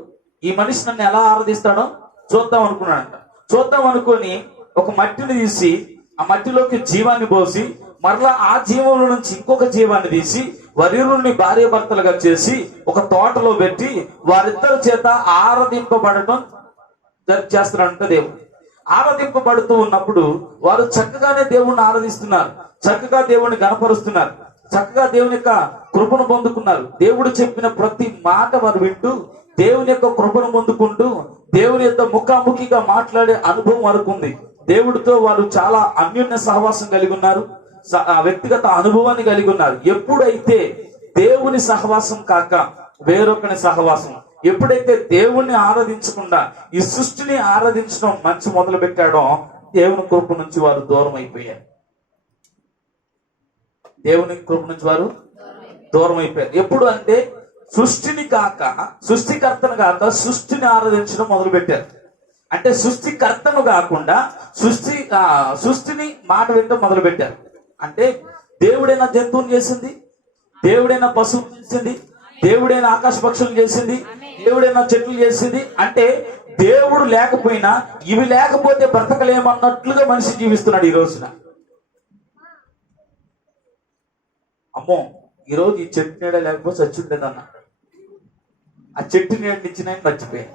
ఈ మనిషి నన్ను ఎలా ఆరాధిస్తాడో చూద్దాం అనుకున్నాడంట. చూద్దాం అనుకొని ఒక మట్టిని తీసి ఆ మట్టిలోకి జీవాన్ని పోసి మరలా ఆ జీవంలో నుంచి ఇంకొక జీవాన్ని తీసి వరిరుల్ని భార్య భర్తలుగా చేసి ఒక తోటలో పెట్టి వారిద్దరి చేత ఆరాధింపబడటం చేస్తున్నాడంట. దేవుడు ఆరాధింపబడుతూ ఉన్నప్పుడు వారు చక్కగానే దేవుణ్ణి ఆరాధిస్తున్నారు, చక్కగా దేవుణ్ణి గణపరుస్తున్నారు, చక్కగా దేవుని యొక్క కృపను పొందుకున్నారు. దేవుడు చెప్పిన ప్రతి మాట వారు వింటూ దేవుని యొక్క కృపను పొందుకుంటూ దేవుని యొక్క ముఖాముఖిగా మాట్లాడే అనుభవం వరకు ఉంది. దేవుడితో వారు చాలా అన్యోన్య సహవాసం కలిగి ఉన్నారు, వ్యక్తిగత అనుభవాన్ని కలిగి ఉన్నారు. ఎప్పుడైతే దేవుని సహవాసం కాక వేరొకని సహవాసం, ఎప్పుడైతే దేవుణ్ణి ఆరాధించకుండా ఈ సృష్టిని ఆరాధించడం మంచి మొదలు పెట్టాడో దేవుని కృప నుంచి వారు దూరం అయిపోయారు. దేవుని కృప నుంచి వారు దూరం అయిపోయారు. ఎప్పుడు అంటే సృష్టిని కాక, సృష్టికర్తను కాక సృష్టిని ఆరాధించడం మొదలు పెట్టారు. అంటే సృష్టికర్తను కాకుండా సృష్టిని మాట వినడం మొదలు పెట్టారు. అంటే దేవుడైనా జంతువుని చేసింది, దేవుడైనా పశువులు చేసింది, దేవుడైనా ఆకాశ పక్షులు చేసింది, దేవుడైనా చెట్లు చేసింది. అంటే దేవుడు లేకపోయినా ఇవి లేకపోతే బ్రతకలేమన్నట్లుగా మనిషి జీవిస్తున్నాడు ఈ రోజున. అమ్మో ఈరోజు ఈ చెట్టు నీడ లేకపోతే చచ్చి ఉండేదన్న, ఆ చెట్టు నీడనిచ్చిన మర్చిపోయాను.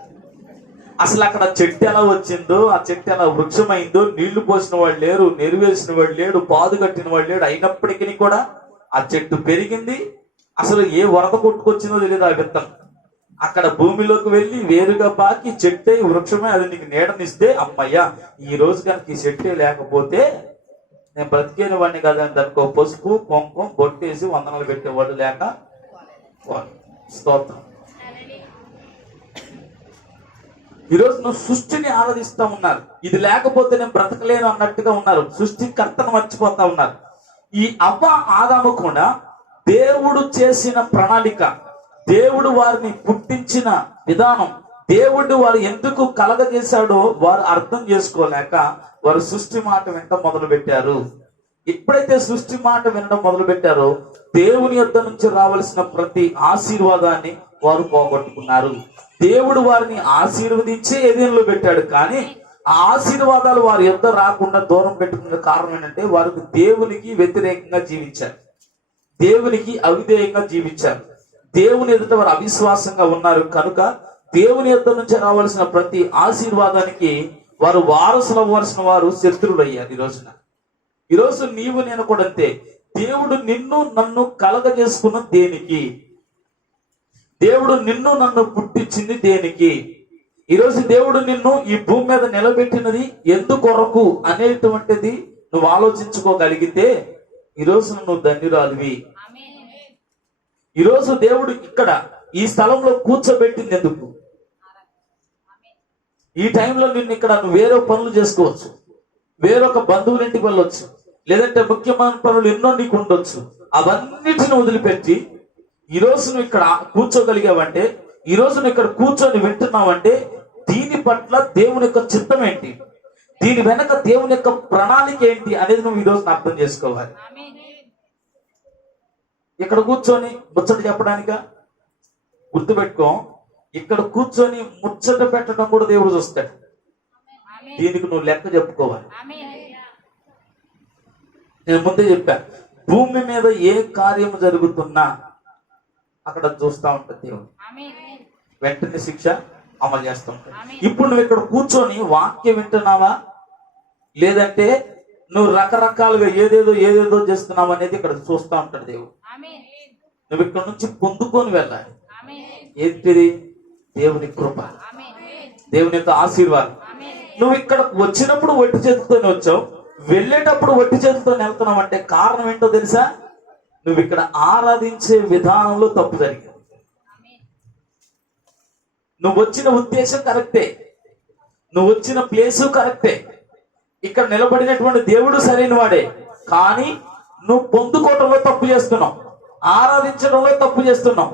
అసలు అక్కడ చెట్టు ఎలా వచ్చిందో, ఆ చెట్టు ఎలా వృక్షమైందో, నీళ్లు పోసిన వాడు లేరు, నెరువేసిన వాడు లేడు, పాదు కట్టిన వాడు లేడు. అయినప్పటికీ కూడా ఆ చెట్టు పెరిగింది. అసలు ఏ వరద కొట్టుకొచ్చిందో తెలియదు. ఆ విత్తనం అక్కడ భూమిలోకి వెళ్ళి వేరుగా పాకి చెట్టే వృక్షమే అది నీకు నీడనిస్తే, అమ్మయ్యా ఈ రోజు కనుక ఈ చెట్టే లేకపోతే నేను బ్రతికేని వాడిని కాదని దానికో పసుపు కుంకుమ బొట్టేసి వందనాలు పెట్టేవాడు లేక స్తోత్రం. ఈరోజు నువ్వు సృష్టిని ఆరాధిస్తా ఉన్నారు, ఇది లేకపోతే నేను బ్రతకలేను అన్నట్టుగా ఉన్నారు, సృష్టికర్తను మర్చిపోతా ఉన్నారు. ఈ అవ్వ ఆదాము కూడా దేవుడు చేసిన ప్రణాళిక, దేవుడు వారిని పుట్టించిన విధానం, దేవుడు వారు ఎందుకు కలగజేశాడో వారు అర్థం చేసుకోలేక వారు సృష్టి మాట వినడం మొదలు పెట్టారు. ఎప్పుడైతే సృష్టి మాట వినడం మొదలు పెట్టారో దేవుని యొద్ద నుంచి రావాల్సిన ప్రతి ఆశీర్వాదాన్ని వారు పోగొట్టుకున్నారు. దేవుడు వారిని ఆశీర్వదించే ఎదెన్లో పెట్టాడు, కానీ ఆ ఆశీర్వాదాలు వారి యొద్ద రాకుండా దూరం పెట్టుకునే కారణం ఏంటంటే వారికి దేవునికి వ్యతిరేకంగా జీవించారు, దేవునికి అవిధేయంగా జీవించారు, దేవుని ఎదుట వారు అవిశ్వాసంగా ఉన్నారు. కనుక దేవుని యొద్ద నుంచి రావాల్సిన ప్రతి ఆశీర్వాదానికి వారు వారసులు అవ్వాల్సిన వారు శత్రువులు అయ్యారు. ఈరోజు నీవు నేను కూడా అంతే. దేవుడు నిన్ను నన్ను కలగజేసుకున్న దేనికి? దేవుడు నిన్ను నన్ను పుట్టించింది దేనికి? ఈరోజు దేవుడు నిన్ను ఈ భూమి మీద నిలబెట్టినది ఎందుకొరకు అనేటువంటిది నువ్వు ఆలోచించుకోగలిగితే ఈరోజు నువ్వు ధన్యురాలివి. ఈరోజు దేవుడు ఇక్కడ ఈ స్థలంలో కూర్చోబెట్టింది ఎందుకు? ఈ టైంలో నిన్ను ఇక్కడ నువ్వు వేరే పనులు చేసుకోవచ్చు, వేరొక బంధువుల ఇంటికి వెళ్ళొచ్చు, లేదంటే ముఖ్యమైన పనులు ఎన్నో నీకు ఉండొచ్చు. అవన్నిటిని వదిలిపెట్టి ఈరోజు నువ్వు ఇక్కడ కూర్చోగలిగావంటే, ఈరోజు నువ్వు ఇక్కడ కూర్చొని వింటున్నావంటే దీని పట్ల దేవుని యొక్క చిత్తం ఏంటి, దీని వెనక దేవుని యొక్క ప్రణాళిక ఏంటి అనేది నువ్వు ఈరోజు అర్థం చేసుకోవాలి. ఇక్కడ కూర్చొని ముచ్చట చెప్పడానిక? గుర్తుపెట్టుకో, ఇక్కడ కూర్చొని ముచ్చట పెట్టడం కూడా దేవుడు చూస్తాడు. దీనికి నువ్వు లెక్క చెప్పుకోవాలి. నేను ముందే చెప్పా, భూమి మీద ఏ కార్యం జరుగుతున్నా అక్కడ చూస్తా ఉంటాడు దేవుడు, వెంటనే శిక్ష అమలు చేస్తూ ఉంటాడు. ఇప్పుడు నువ్వు ఇక్కడ కూర్చొని వాక్యం వింటున్నావా, లేదంటే నువ్వు రకరకాలుగా ఏదేదో చేస్తున్నావు అనేది ఇక్కడ చూస్తా ఉంటాడు దేవుడు. నువ్వు ఇక్కడ నుంచి పొందుకొని వెళ్ళాలి. ఏంటిది? దేవుని కృప, దేవుని యొక్క ఆశీర్వాదం, నువ్వు ఇక్కడ వచ్చినప్పుడు ఒట్టి చేతులతోనే వచ్చావు, వెళ్ళేటప్పుడు ఒట్టి చేతులతో వెళ్తున్నావు అంటే కారణం ఏంటో తెలుసా? నువ్వు ఇక్కడ ఆరాధించే విధానంలో తప్పు జరిగింది. నువ్వు వచ్చిన ఉద్దేశం కరెక్టే, నువ్వు వచ్చిన ప్లేసు కరెక్టే, ఇక్కడ నిలబడినటువంటి దేవుడు సరైన వాడే, కానీ నువ్వు పొందుకోవడంలో తప్పు చేస్తున్నావు, ఆరాధించడంలో తప్పు చేస్తున్నావు,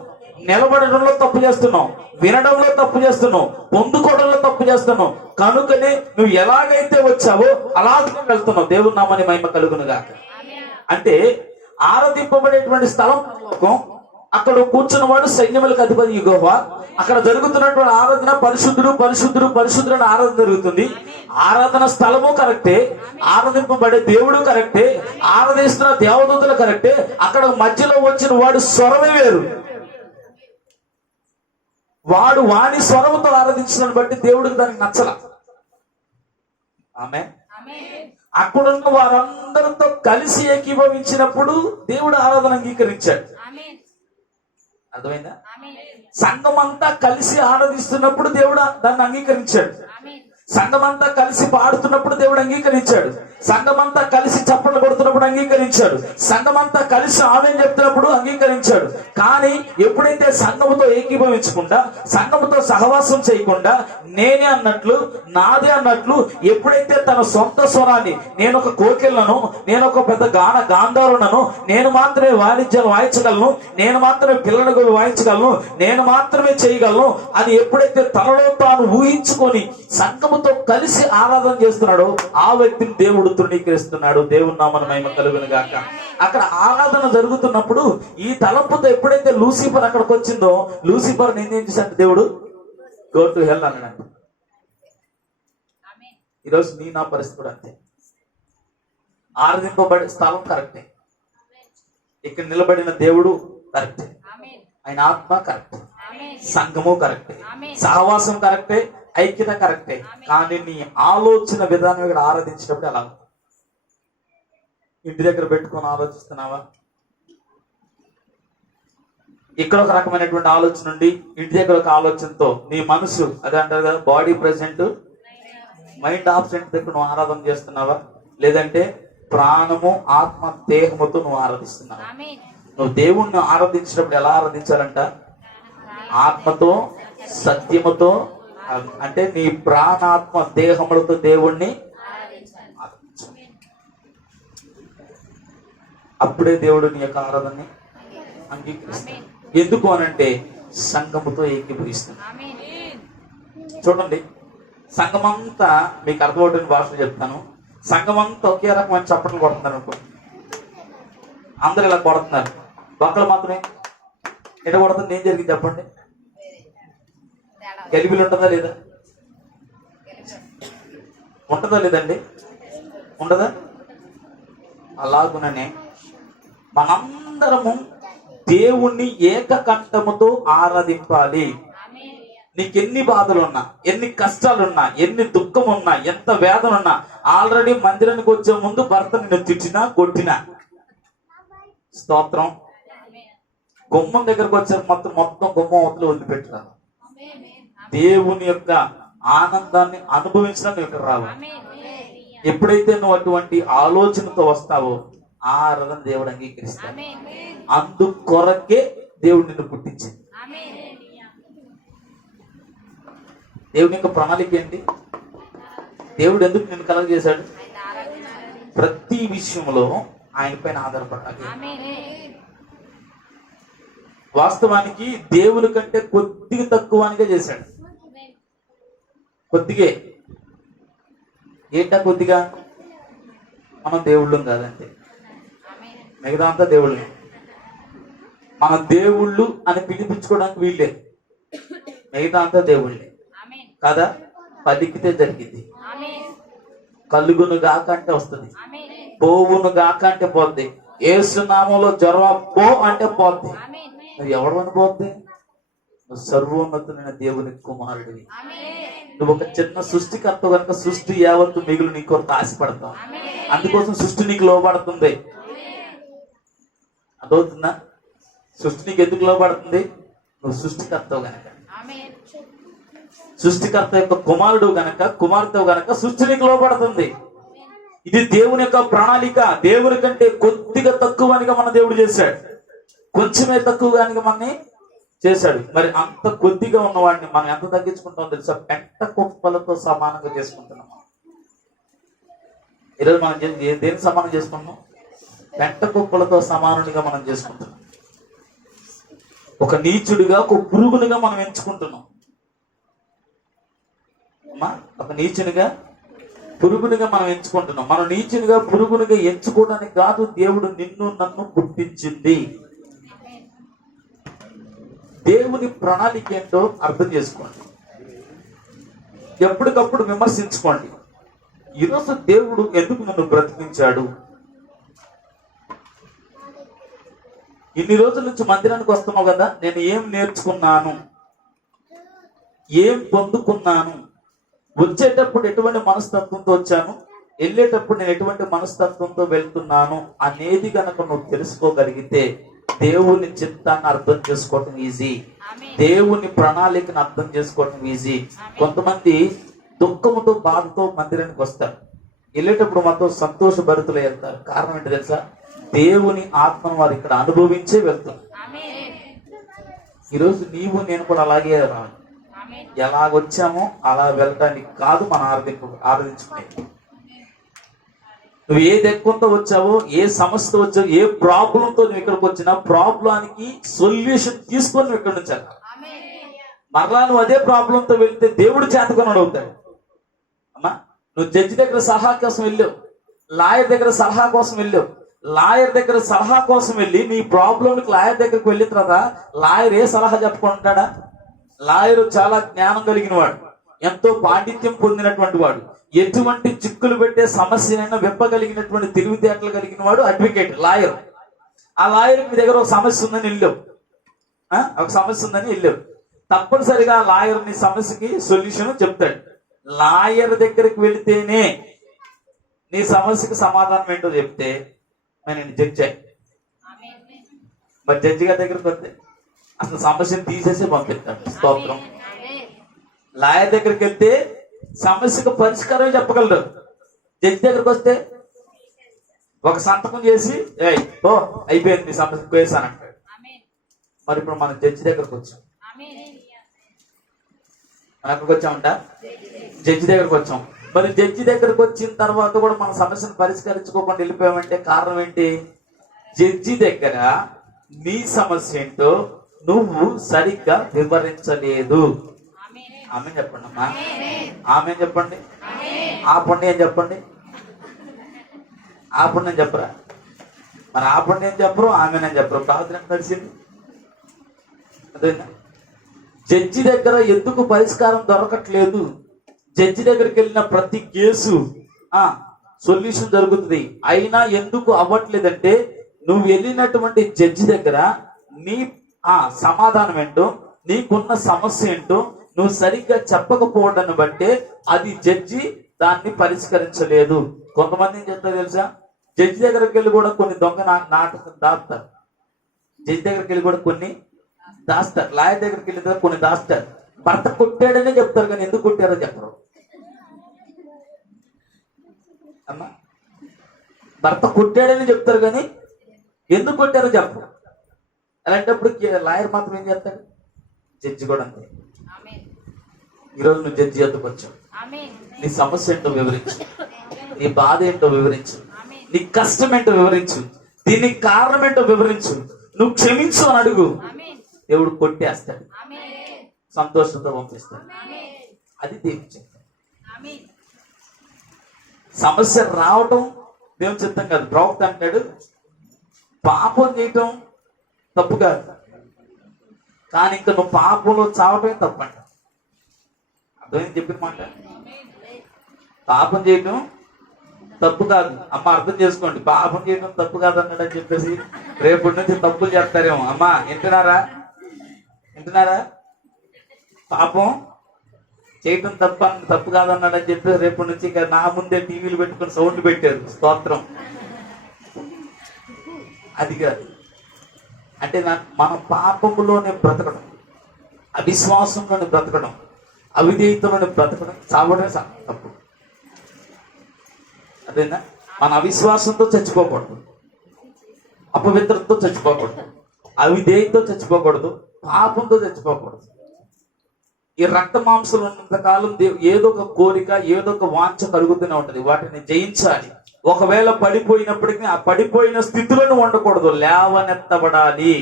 నిలబడడంలో తప్పు చేస్తున్నావు, వినడంలో తప్పు చేస్తున్నావు, పొందుకోవడంలో తప్పు చేస్తున్నావు. కనుకనే నువ్వు ఎలాగైతే వచ్చావో అలాగే వెళ్తున్నావు. దేవుని నామని మహిమ కలుగునుగా. అంటే ఆరాధింపబడేటువంటి స్థలం పరలోకం, అక్కడ కూర్చున్నవాడు సైన్యములకు అధిపతి యెహోవా. అక్కడ జరుగుతున్నటువంటి ఆరాధన పరిశుద్ధుడు పరిశుద్ధుడు పరిశుద్ధుడు అని ఆరాధన జరుగుతుంది. ఆరాధన స్థలము కరెక్టే, ఆరాధింపబడే దేవుడు కరెక్టే, ఆరాధిస్తున్న దేవదూతలు కరెక్టే. అక్కడ మధ్యలో వచ్చిన వాడు స్వరమే వేరు. వాడు వాని స్వరముతో ఆరాధించడాన్ని బట్టి దేవుడికి దానికి నచ్చల. ఆమె అక్కడున్న వారందరితో కలిసి ఏకీభవించినప్పుడు దేవుడు ఆరాధన అంగీకరించాడు. అర్థమైందా? సంఘమంతా కలిసి ఆరాధిస్తున్నప్పుడు దేవుడు దాన్ని అంగీకరించాడు. సంఘమంతా కలిసి పాడుతున్నప్పుడు దేవుడు అంగీకరించాడు. సంఘమంతా కలిసి చప్పట్లు కొడుతున్నప్పుడు అంగీకరించాడు. సంఘమంతా కలిసి ఆమేన్ చెప్తున్నప్పుడు అంగీకరించాడు. కానీ ఎప్పుడైతే సంఘముతో ఏకీభవించకుండా, సంఘముతో సహవాసం చేయకుండా, నేనే అన్నట్లు, నాదే అన్నట్లు, ఎప్పుడైతే తన సొంత స్వరాన్ని, నేను ఒక కోకిలను, నేను ఒక పెద్ద గాంధారులను, నేను మాత్రమే వాయిద్యాలు వాయించగలను, నేను మాత్రమే పిల్లలకు వాయించగలను, నేను మాత్రమే చేయగలను అని ఎప్పుడైతే తనలో తాను ఊహించుకొని సంఘముతో కలిసి ఆరాధన చేస్తున్నాడో ఆ వ్యక్తిని దేవుడు తృణీకరిస్తున్నాడు. దేవుని నామమున మహిమ కలుగును గాక. అక్కడ ఆరాధన జరుగుతున్నప్పుడు ఈ తలంపుతో ఎప్పుడైతే లూసిఫర్ అక్కడికి వచ్చిందో, లూసిఫర్ ఏం చేశాడు? దేవుడు గో టు హెల్ అన్నాడు. ఈరోజు నీ నా పరిస్థితి కూడా అంతే. ఆరాధింపబడే స్థలం కరెక్టే, ఇక్కడ నిలబడిన దేవుడు కరెక్టే, ఆయన ఆత్మ కరెక్టే, సంఘము కరెక్టే, సహవాసం కరెక్టే, ఐక్యత కరెక్టే. కానీ నీ ఆలోచన విధానం ఇక్కడ ఆరాధించినప్పుడు ఎలా? ఇంటి దగ్గర పెట్టుకొని ఆలోచిస్తున్నావా? ఇక్కడ ఒక రకమైనటువంటి ఆలోచన నుండి ఇంటి దగ్గర ఒక ఆలోచనతో నీ మనసు, అదే అంటారు కదా, బాడీ ప్రెసెంట్ మైండ్ ఆబ్సెంట్ దగ్గర నువ్వు ఆరాధన చేస్తున్నావా? లేదంటే ప్రాణము ఆత్మ దేహముతో నువ్వు ఆరాధిస్తున్నావా? నువ్వు దేవుణ్ణి ఆరాధించినప్పుడు ఎలా ఆరాధించాలంట? ఆత్మతో సత్యముతో, అంటే నీ ప్రాణాత్మ దేహములతో దేవుణ్ణి ఆరాధించాలి. అప్పుడే దేవుడు నీ యొక్క ఆరాధనని అంగీకరిస్తాడు. ఎందుకు అనంటే సంఘముతో ఏకీభవిస్తుంది. చూడండి, సంఘమంతా, మీకు అర్థమవుతున్న భాషలో చెప్తాను, సంఘమంతా ఒకే రకమైన చప్పట్లు కొడుతున్నారు అనుకో, అందరు ఇలా కొడుతున్నారు, ఒక్కరు మాత్రమే ఎట కొడుతుంది. ఏం జరిగింది చెప్పండి? గలిబిలు ఉంటుందా లేదా? ఉంటుందా లేదండి? ఉండదా? అలాగుననే మనందరము దేవుణ్ణి ఏకకంఠముతో ఆరాధింపాలి. నీకెన్ని బాధలున్నా, ఎన్ని కష్టాలున్నా, ఎన్ని దుఃఖం ఉన్నా, ఎంత వేదన ఉన్నా, ఆల్రెడీ మందిరానికి వచ్చే ముందు భర్త నిన్ను తిట్టినా కొట్టినా, స్తోత్రం, గుమ్మం దగ్గరకు వచ్చే మొత్తం గుమ్మం అవతల వదిలిపెట్టినా, దేవుని యొక్క ఆనందాన్ని అనుభవించడానికి ఇక్కడ రావాలి. ఎప్పుడైతే నువ్వు అటువంటి ఆలోచనతో వస్తావో ఆరాధన దేవుడు అంగీకరిస్తాడు. అందుకొరకే దేవుడు నిన్ను పుట్టించింది. దేవుని యొక్క ప్రణాళిక ఏంటి? దేవుడు ఎందుకు నిన్ను కలగజేశాడు? ప్రతి విషయంలో ఆయన పైన ఆధారపడాలి. వాస్తవానికి దేవుని కంటే కొద్దిగా తక్కువనిగా చేశాడు. కొద్దిగే. ఏంటా కొద్దిగా? మనం దేవుళ్ళం కాదంటే, మిగతా అంతా దేవుళ్ళే. మన దేవుళ్ళు అని పిలిపించుకోవడానికి వీళ్ళే, మిగతా అంతా దేవుళ్ళే కదా. పలికితే జరిగింది. కలుగును గాక అంటే వస్తుంది, పోవును గాక అంటే పోద్ది, యేసు నామంలో జ్వరం పో అంటే పోద్ది. నువ్వు ఎవడు అని పోద్ది? నువ్వు సర్వోన్నతులైన దేవుని కుమారుడివి. నువ్వు ఒక చిన్న సృష్టికర్త కనుక సృష్టి యావత్తు మిగులు నీ కొరకు ఆశపడతావు. అందుకోసం సృష్టి నీకు లోపడుతుంది. అదవుతుందా? సృష్టి నీకు ఎందుకు లోపడుతుంది? నువ్వు సృష్టికర్తవు కనుక. సృష్టికర్త యొక్క కుమారుడు గనక, కుమార్తె గనక సృష్టి నీకు లోపడుతుంది. ఇది దేవుని యొక్క ప్రణాళిక. దేవుని కంటే కొద్దిగా తక్కువనిగా మన దేవుడు చేశాడు, కొంచెమే తక్కువగానిగా మనని చేశాడు. మరి అంత కొద్దిగా ఉన్నవాడిని మనం ఎంత తగ్గించుకుంటామో తెలుసా? పెంట కుప్పలతో సమానంగా చేసుకుంటున్నాం. ఈరోజు మనం దేనికి సమానం చేసుకుంటున్నాం? పెంట కుప్పలతో సమానునిగా మనం చేసుకుంటున్నాం. ఒక నీచుడిగా, ఒక పురుగునిగా మనం ఎంచుకుంటున్నాం. ఒక నీచునిగా, పురుగునిగా మనం ఎంచుకుంటున్నాం. మనం నీచునిగా, పురుగునిగా ఎంచుకోవడానికి కాదు దేవుడు నిన్ను నన్ను పుట్టించింది. దేవుని ప్రణాళిక ఏంటో అర్థం చేసుకోండి. ఎప్పటికప్పుడు విమర్శించుకోండి. ఈరోజు దేవుడు ఎందుకు నన్ను బ్రతికించాడు? ఇన్ని రోజుల నుంచి మందిరానికి వస్తున్నావు కదా, నేను ఏం నేర్చుకున్నాను, ఏం పొందుకున్నాను, వచ్చేటప్పుడు ఎటువంటి మనస్తత్వంతో వచ్చాను, వెళ్ళేటప్పుడు నేను ఎటువంటి మనస్తత్వంతో వెళ్తున్నాను అనేది కనుక నువ్వు తెలుసుకోగలిగితే దేవుని చిత్తాన్ని అర్థం చేసుకోవటం ఈజీ, దేవుని ప్రణాళికను అర్థం చేసుకోవటం ఈజీ. కొంతమంది దుఃఖముతో, బాధతో మందిరానికి వస్తారు, వెళ్ళేటప్పుడు మాత్రం సంతోషభరితులై వెళ్తారు. కారణం ఏంటి తెలుసా? దేవుని ఆత్మను వారు ఇక్కడ అనుభవించే వెళ్తారు. ఈరోజు నీవు నేను కూడా అలాగే రావాలి. ఎలాగొచ్చామో అలా వెళ్ళటానికి కాదు మన ఆరాధించుకునేది. నువ్వు ఏ దెక్కంతో వచ్చావో, ఏ సమస్యతో వచ్చావో, ఏ ప్రాబ్లంతో నువ్వు ఇక్కడికి వచ్చినా ప్రాబ్లానికి సొల్యూషన్ తీసుకొని నువ్వు ఇక్కడ నుంచి మరలా నువ్వు అదే ప్రాబ్లంతో వెళ్తే దేవుడు చేతకొనడు అవుతాడు. అమ్మా, నువ్వు జడ్జి దగ్గర సలహా కోసం వెళ్ళావు, లాయర్ దగ్గర సలహా కోసం వెళ్ళావు. లాయర్ దగ్గర సలహా కోసం వెళ్ళి నీ ప్రాబ్లంకి లాయర్ దగ్గరికి వెళ్ళిన తర్వాత లాయర్ ఏ సలహా చెప్పుకుంటాడా? లాయరు చాలా జ్ఞానం కలిగిన వాడు, ఎంతో పాండిత్యం పొందినటువంటి వాడు, ఎటువంటి చిక్కులు పెట్టే సమస్యనైనా విప్పగలిగినటువంటి తెలివితేటలు కలిగిన వాడు అడ్వకేట్, లాయర్. ఆ లాయర్ మీ దగ్గర ఒక సమస్య ఉందని వెళ్ళావు, ఒక సమస్య ఉందని వెళ్ళావు. తప్పనిసరిగా లాయర్ నీ సమస్యకి సొల్యూషన్ చెప్తాడు. లాయర్ దగ్గరికి వెళితేనే నీ సమస్యకి సమాధానం ఏంటో చెప్తే నేను జడ్జి అయ్యి. మరి జడ్జి గారి దగ్గరికి వస్తే అసలు సమస్యను తీసేసి పంపిస్తాడు. స్తోత్రం. లాయర్ దగ్గరికి వెళ్తే సమస్యకు పరిష్కారం చెప్పగలరు. జడ్జి దగ్గరికి వస్తే ఒక సంతకం చేసి ఓ అయిపోయింది నీ సమస్య వేసానంటాడు. మరి ఇప్పుడు మనం జడ్జి దగ్గరకు వచ్చాం. మనం ఎక్కడికి వచ్చామంట? జడ్జి దగ్గరకు వచ్చాం. మరి జడ్జి దగ్గరకు వచ్చిన తర్వాత కూడా మన సమస్యను పరిష్కరించుకోకుండా వెళ్ళిపోయామంటే కారణం ఏంటి? జడ్జి దగ్గర నీ సమస్య ఏంటో నువ్వు సరిగ్గా వివరించలేదు. ఆమె చెప్పండి అమ్మా, ఆమె చెప్పండి. ఆపండి అని చెప్పండి. ఆపండి అని చెప్పరా? మరి ఆపండి అని చెప్పరు, ఆమెనని చెప్పరు. ప్రార్థన నడిచింది. అదేనా? జడ్జి దగ్గర ఎందుకు పరిష్కారం దొరకట్లేదు? జడ్జి దగ్గరికి వెళ్ళిన ప్రతి కేసు సొల్యూషన్ జరుగుతుంది, అయినా ఎందుకు అవ్వట్లేదంటే నువ్వు వెళ్ళినటువంటి జడ్జి దగ్గర నీ సమాధానం ఏంటో, నీకున్న సమస్య ఏంటో నువ్వు సరిగ్గా చెప్పకపోవడాన్ని బట్టే అది జడ్జి దాన్ని పరిష్కరించలేదు. కొంతమంది ఏం చెప్తారు తెలుసా? జడ్జి దగ్గరికి వెళ్ళి కూడా కొన్ని దొంగ నాటకం దాస్తారు. జడ్జి దగ్గరికి వెళ్ళి కూడా కొన్ని దాస్తారు. లాయర్ దగ్గరికి వెళ్ళి కొన్ని దాస్తారు. భర్త కొట్టాడనే చెప్తారు కానీ ఎందుకు కొట్టారో చెప్పరు. అమ్మా, భర్త కొట్టాడని చెప్తారు కానీ ఎందుకు కొట్టారో చెప్పరు. అలాంటప్పుడు లాయర్ మాత్రం ఏం చేస్తాడు? జడ్జి కూడా అంతే. ఈరోజు నువ్వు జడ్జి ఎందుకు వచ్చావు? నీ సమస్య ఏంటో వివరించు, నీ బాధ ఏంటో వివరించు, నీ కష్టం ఏంటో వివరించు, దీనికి కారణం ఏంటో వివరించు. నువ్వు క్షమించు అని అడుగు, దేవుడు కొట్టేస్తాడు, సంతోషంతో పంపిస్తాడు. అది దేవుని చిత్తం. సమస్య రావటం దేవుని చిత్తం కాదు. ప్రవక్త అంటాడు పాపం చేయటం తప్పు కాదు, కానీ ఇంకా నువ్వు పాపంలో చావటమే తప్పు అంట. అర్థమైంది చెప్పిన మాట? పాపం చేయటం తప్పు కాదు. అమ్మ అర్థం చేసుకోండి, పాపం చేయడం తప్పు కాదు అన్నాడు అని చెప్పేసి రేపటి నుంచి తప్పులు చేస్తారేమో. అమ్మా వింటున్నారా? పాపం చేయటం తప్పు కాదన్నాడు అని చెప్పేసి రేపటి నుంచి ఇక నా ముందే టీవీలు పెట్టుకుని సౌండ్ పెట్టారు. స్తోత్రం. అది కాదు. అంటే మన పాపములోనే బ్రతకడం, అవిశ్వాసంలోనే బ్రతకడం, అవిధేయతమైన బ్రతకడం చావడమే తప్పు. అదేనా? మన అవిశ్వాసంతో చచ్చిపోకూడదు, అపవిత్రతతో చచ్చిపోకూడదు, అవిధేయతతో చచ్చిపోకూడదు, పాపంతో చచ్చిపోకూడదు. ఈ రక్త మాంసం ఉన్నంత కాలం ఏదో ఒక కోరిక, ఏదో ఒక వాంఛ కలుగుతూనే ఉంటది. వాటిని జయించాలి. ఒకవేళ పడిపోయినప్పటికీ ఆ పడిపోయిన స్థితిలోనే ఉండకూడదు, లేవనెత్తబడాలి.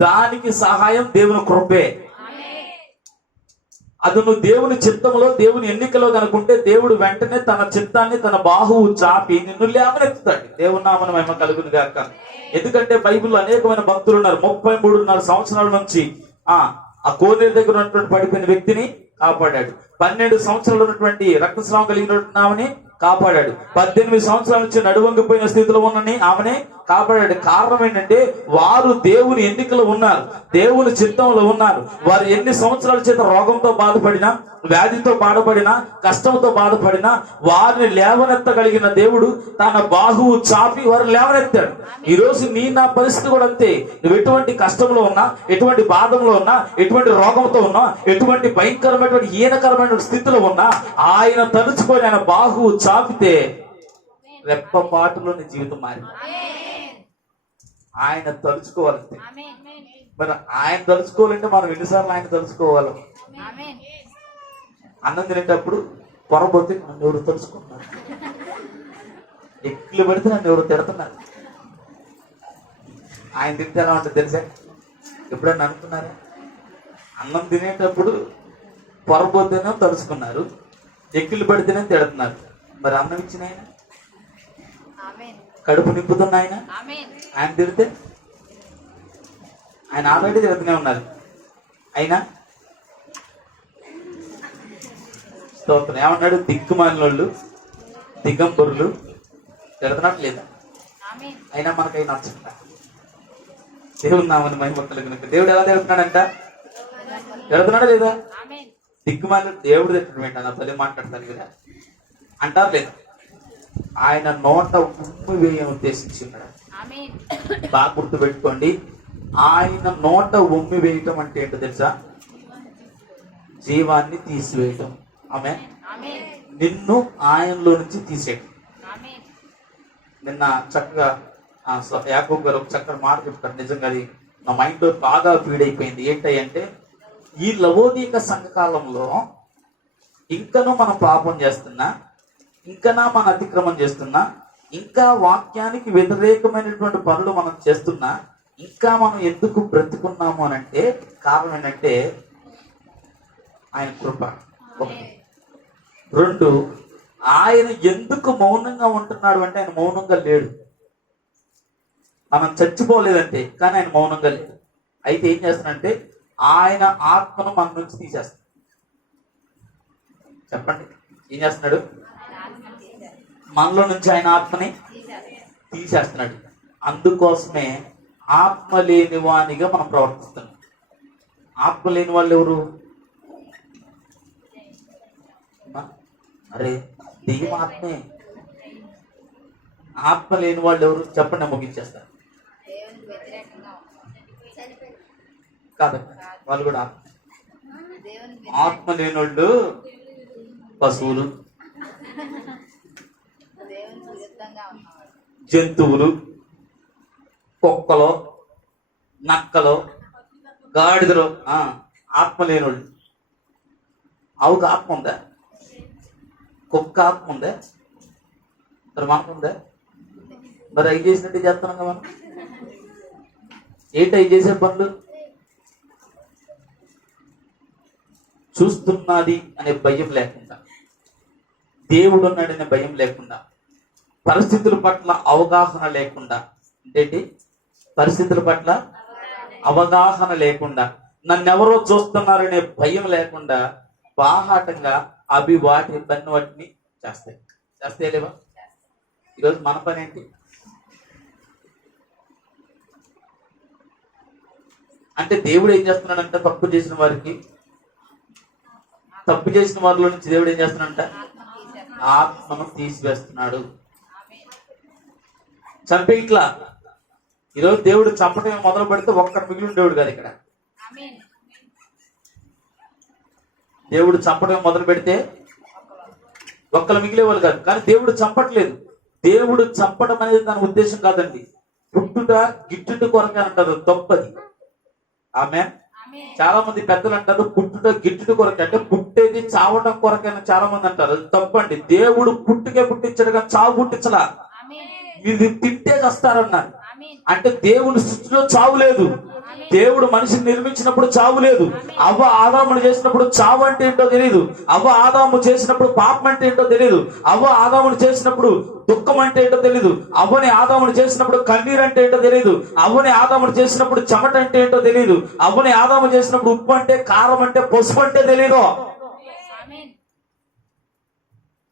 దానికి సహాయం దేవుని కృపే. అది నువ్వు దేవుని చిత్తంలో, దేవుని ఎన్నికలో కనుకుంటే దేవుడు వెంటనే తన చిత్తాన్ని, తన బాహువు చాపి నిన్ను లేవనెత్తుతాడు. దేవుని నామన మహిమ కలుగును గాక. ఎందుకంటే బైబిల్లో అనేకమైన భక్తులు ఉన్నారు. 33.5 సంవత్సరాల నుంచి ఆ కోనేరు దగ్గర ఉన్నటువంటి పడిపోయిన వ్యక్తిని కాపాడాడు. 12 సంవత్సరాలు ఉన్నటువంటి రక్తస్రావం కలిగినటువంటి ఆమెని కాపాడాడు. 18 సంవత్సరాల నుంచి నడువంగిపోయిన స్థితిలో ఉన్నని ఆమెనే కాపాడాడు. కారణం ఏంటంటే వారు దేవుని ఎన్నికలో ఉన్నారు, దేవుని చిత్తంలో ఉన్నారు. వారు ఎన్ని సంవత్సరాల చేత రోగంతో బాధపడినా, వ్యాధితో బాధపడినా, కష్టంతో బాధపడినా వారిని లేవనెత్తగలిగిన దేవుడు తన బాహువు చాపి వారిని లేవనెత్తాడు. ఈ రోజు నా పరిస్థితి కూడా అంతే. నువ్వు ఎటువంటి కష్టంలో ఉన్నా, ఎటువంటి బాధంలో ఉన్నా, ఎటువంటి రోగంతో ఉన్నా, ఎటువంటి భయంకరమైనటువంటి హీనకరమైన స్థితిలో ఉన్నా ఆయన తలుచుకొని ఆయన బాహువు చాపితే రెప్పపాటులో నీ జీవితం మారింది. ఆయన తలుచుకోవాలంటే, మరి ఆయన తలుచుకోవాలంటే మనం ఎన్నిసార్లు ఆయన తలుచుకోవాలి? అన్నం తినేటప్పుడు పొరపోతే నన్ను ఎవరు తలుచుకున్నారు, ఎక్కిలు పడితే నన్ను ఎవరు తిడుతున్నారు. ఆయన తింటే ఎలా ఉంటుంది తెలుసా? ఎప్పుడన్నా అనుకున్నారా? అన్నం తినేటప్పుడు పొరపోతేనే తలుచుకున్నారు, ఎక్కిలు పడితేనే తిడుతున్నారు. మరి అన్నం ఇచ్చిన ఆయన, కడుపు నింపుతున్న ఆయన, ఆయన తిడితే ఆయన ఆల్రెడీ తిడుతూనే ఉన్నారు. అయినా స్తోత్రం. ఏమన్నాడు? దిక్కుమాలినోళ్ళు, దిగంబరులు తిడుతున్నట్టు లేదా? అయినా మనకై నచ్చట. దేవుడు నామని మహిమ కలుగును. దేవుడు ఎలా తిడుతున్నాడంట? తిడుతున్నాడా లేదా? దిక్కుమాలిన దేవుడు తిట్టడం ఏంట? నా తల్లి మాట్లాడతాను కదా అంటారు లేదా? ఆయన నోట ఉమ్మి వేయ ఉద్దేశించున్నాడు. బాగా గుర్తు పెట్టుకోండి. ఆయన నోట ఉమ్మి వేయటం అంటే ఏంటో తెలుసా? జీవాన్ని తీసివేయటం. ఆమె నిన్ను ఆయనలో నుంచి తీసేయటం. నిన్న చక్కగా యాకోబు గారు ఒక చక్కగా మాట చెప్తారు. నిజంగా అది నా మైండ్ లో బాగా ఫీడ్ అయిపోయింది. ఏంటంటే ఈ లవోదీక సంఘకాలంలో ఇంకనూ మనం పాపం చేస్తున్నా, ఇంకా మన అతిక్రమం చేస్తున్నా, ఇంకా వాక్యానికి వ్యతిరేకమైనటువంటి పనులు మనం చేస్తున్నా, ఇంకా మనం ఎందుకు బ్రతుకున్నాము అని అంటే కారణం ఏంటంటే ఆయన కృప. 2, ఆయన ఎందుకు మౌనంగా ఉంటున్నాడు అంటే ఆయన మౌనంగా లేడు. మనం చచ్చిపోలేదంటే, కానీ ఆయన మౌనంగా లేడు. అయితే ఏం చేస్తానంటే ఆయన ఆత్మను మన నుంచి తీసేస్తాడు. చెప్పండి, ఏం చేస్తున్నాడు? మనలో నుంచి ఆయన ఆత్మని తీసేస్తున్నాడు. అందుకోసమే ఆత్మ లేని వానిగా మనం ప్రవర్తిస్తున్నాం. ఆత్మ లేని వాళ్ళు ఎవరు? అరే దెయ్యం ఆత్మే. ఆత్మ లేని వాళ్ళు ఎవరు? చెప్పండి, ముగించేస్తారు. కాదండి, వాళ్ళు కూడా ఆత్మ. ఆత్మ లేని వాళ్ళు పశువులు, జంతువులు, కుక్కలో, నక్కలో, గాడిదలో. ఆత్మ లేనోళ్ళు. ఆవుకు ఆత్మ ఉందా? కుక్క ఆత్మ ఉందా? మరి మనకు ఉందా? మరి అవి చేసినట్టు చేస్తున్నాం కదా మనం. ఏంటి అవి చేసే పనులు? చూస్తున్నది అనే భయం లేకుండా, దేవుడు ఉన్నాడనే భయం లేకుండా, పరిస్థితుల పట్ల అవగాహన లేకుండా, ఏంటి పరిస్థితుల పట్ల అవగాహన లేకుండా, నన్నెవరో చూస్తున్నారనే భయం లేకుండా బాహాటంగా అవి వాటి పని వాటిని చేస్తాయి లేవా? ఈరోజు మన పని ఏంటి? అంటే దేవుడు ఏం చేస్తున్నాడంటే తప్పు చేసిన వారిలో నుంచి దేవుడు ఏం చేస్తున్నాడంట? ఆత్మను తీసివేస్తున్నాడు. చంపే ఇట్లా ఈరోజు దేవుడు చంపటం మొదలు పెడితే ఒక్కడు మిగిలి ఉండేవాడు కాదు. ఇక్కడ దేవుడు చంపడం మొదలు పెడితే ఒక్కలు మిగిలేవాళ్ళు కాదు. కానీ దేవుడు చంపట్లేదు. దేవుడు చంపడం అనేది దాని ఉద్దేశం కాదండి. పుట్టుట గిట్టుట కొరకే అంటారు, తప్పది. ఆమె చాలా మంది పెద్దలు అంటారు పుట్టుట గిట్టుట కొరకే, అంటే పుట్టేది చావడం కొరకే అని చాలా మంది అంటారు. అది తప్పండి. దేవుడు పుట్టుకే పుట్టించాడు కానీ చావు పుట్టించలా. ఇది తింటే చస్తారన్నారు. అంటే దేవుని సృష్టిలో చావు లేదు. దేవుడు మనిషిని నిర్మించినప్పుడు చావు లేదు. అవ్వ ఆదామును చేసినప్పుడు చావు అంటే ఏంటో తెలియదు. అవ్వ ఆదాము చేసినప్పుడు పాపం అంటే ఏంటో తెలియదు. అవ్వ ఆదామును చేసినప్పుడు దుఃఖం అంటే ఏంటో తెలియదు. అవ్వని ఆదామును చేసినప్పుడు కన్నీరు అంటే ఏంటో తెలియదు. అవ్వని ఆదామును చేసినప్పుడు చెమట అంటే ఏంటో తెలియదు. అవ్వని ఆదాము చేసినప్పుడు ఉప్పు అంటే, కారం అంటే, పసుపు అంటే తెలియదు.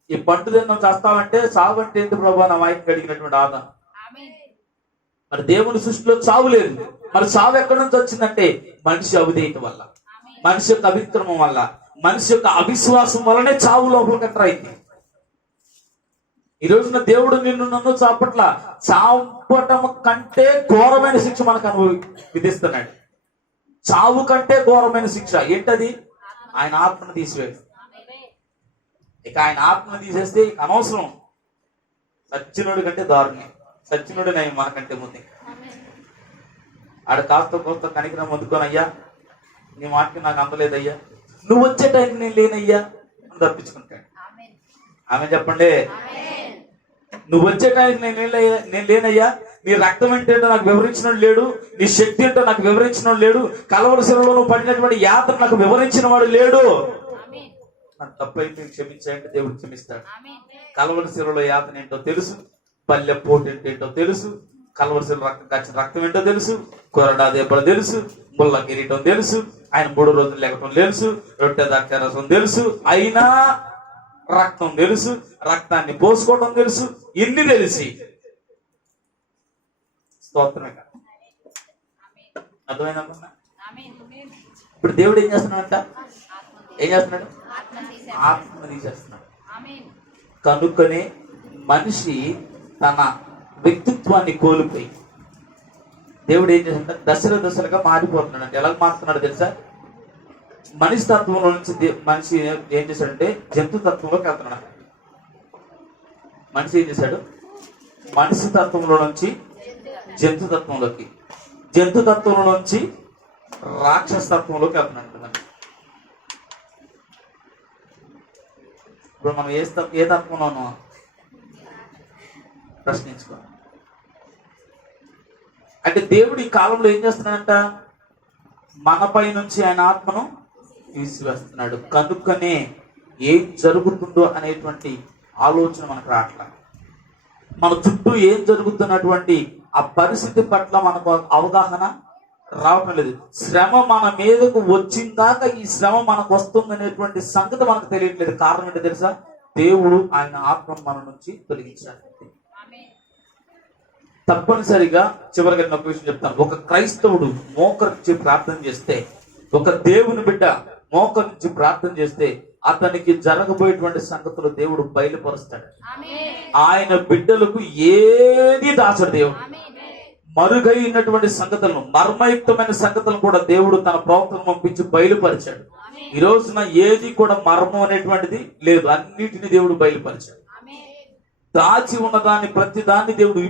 ఈ పండు తిన్నాం చేస్తామంటే చావు అంటే ఏంటి ప్రభా నా వాయికి అడిగినటువంటి ఆదాం. మరి దేవుని సృష్టిలో చావు లేదు. మరి చావు ఎక్కడి నుంచి వచ్చిందంటే మనిషి అవిధేయత వల్ల, మనిషి యొక్క అవిక్రమం వల్ల, మనిషి యొక్క అవిశ్వాసం వల్లనే చావు లోపలికి ఎంటర్ అయింది. ఈ రోజున దేవుడు నిన్ను నన్ను చాపటం కంటే ఘోరమైన శిక్ష మనకు విధిస్తున్నాడు. చావు కంటే ఘోరమైన శిక్ష ఏంటది? ఆయన ఆత్మను తీసివేయడం. ఇక ఆయన ఆత్మను తీసేస్తే అనవసరం. సచ్చినుడి కంటే దారుణ్యం. సచ్చినుడి నయం మనకంటే ముందే. ఆడ కాస్త కోస్త కనికరం అందుకొని, అయ్యా నీ మాటకి నాకు అందలేదయ్యా, నువ్వు వచ్చే టైంకి నేను లేనయ్యా అని తప్పించుకుంటాడు. ఆమె చెప్పండి. నువ్వు వచ్చే టైంకి నేను లేనయ్యా, నీ రక్తం ఏంటో నాకు వివరించిన లేడు, నీ శక్తి ఏంటో నాకు వివరించిన లేడు, కలవరి శిలలో నువ్వు పడినటువంటి యాత్ర నాకు వివరించిన వాడు లేడు. నాకు తప్పైతే క్షమించాయంటే దేవుడు క్షమిస్తాడు. కలవరి శిలలో యాతన ఏంటో తెలుసు, పల్లె పోటు ఏంటో తెలుసు, కలవరి శిల రక్తం కాచిన రక్తం ఏంటో తెలుసు, కొరడా దెబ్బలు తెలుసు, ముళ్ళ కిరీటం తెలుసు, ఆయన 3 రోజులు లేకటం తెలుసు, రొట్టె ద్రాక్ష రసం తెలుసు, అయినా రక్తం తెలుసు, రక్తాన్ని పోసుకోవడం తెలుసు. ఇన్ని తెలిసి స్తోత్రమే కదా. అర్థమైందమ్మా? ఇప్పుడు దేవుడు ఏం చేస్తున్నాడంట? ఏం చేస్తున్నాడు? ఆత్మ తీసేస్తున్నాడు. కనుకనే మనిషి తన వ్యక్తిత్వాన్ని కోల్పోయి దేవుడు ఏం చేస్తాడంటే దశల దశలుగా మారిపోతున్నాడు. అంటే ఎలా మారుతున్నాడు తెలుసా? మనిషి తత్వంలో నుంచి మనిషి ఏం చేశాడంటే జంతు తత్వంలోకి వెళ్తున్నాడు. మనిషి ఏం చేశాడు? మనిషి తత్వంలో నుంచి జంతు తత్వంలోకి, జంతు తత్వంలో నుంచి రాక్షస తత్వంలోకి వెళ్తున్నాడు. ఇప్పుడు మనం ఏ తత్వంలో ఉన్నామో ప్రశ్నించుకో. అంటే దేవుడు ఈ కాలంలో ఏం చేస్తున్నాడంట? మనపై నుంచి ఆయన ఆత్మను తీసివేస్తున్నాడు. కనుకనే ఏం జరుగుతుందో అనేటువంటి ఆలోచన మనకు రావట్లా. మన చుట్టూ ఏం జరుగుతున్నటువంటి ఆ పరిస్థితి పట్ల మనకు అవగాహన రావటం లేదు. శ్రమ మన మీదకు వచ్చిందాక ఈ శ్రమ మనకు వస్తుందనేటువంటి సంగతి మనకు తెలియట్లేదు. కారణం ఏంటో తెలుసా? దేవుడు ఆయన ఆత్మను మన నుంచి తొలగించాడు. తప్పనిసరిగా చివరిగా నేను ఒక విషయం చెప్తాను. ఒక క్రైస్తవుడు మోకరించి ప్రార్థన చేస్తే, ఒక దేవుని బిడ్డ మోకరించి ప్రార్థన చేస్తే అతనికి జరగబోయేటువంటి సంగతులు దేవుడు బయలుపరుస్తాడు. ఆయన బిడ్డలకు ఏది దాచడు దేవుడు. మరుగైనటువంటి సంగతులను, మర్మయుక్తమైన సంగతులను కూడా దేవుడు తన ప్రవక్తను పంపించి బయలుపరిచాడు. ఈ రోజున ఏది కూడా మర్మం అనేటువంటిది లేదు. అన్నిటిని దేవుడు బయలుపరిచాడు. దాచి ఉన్న దాన్ని ప్రతి దాన్ని దేవుడు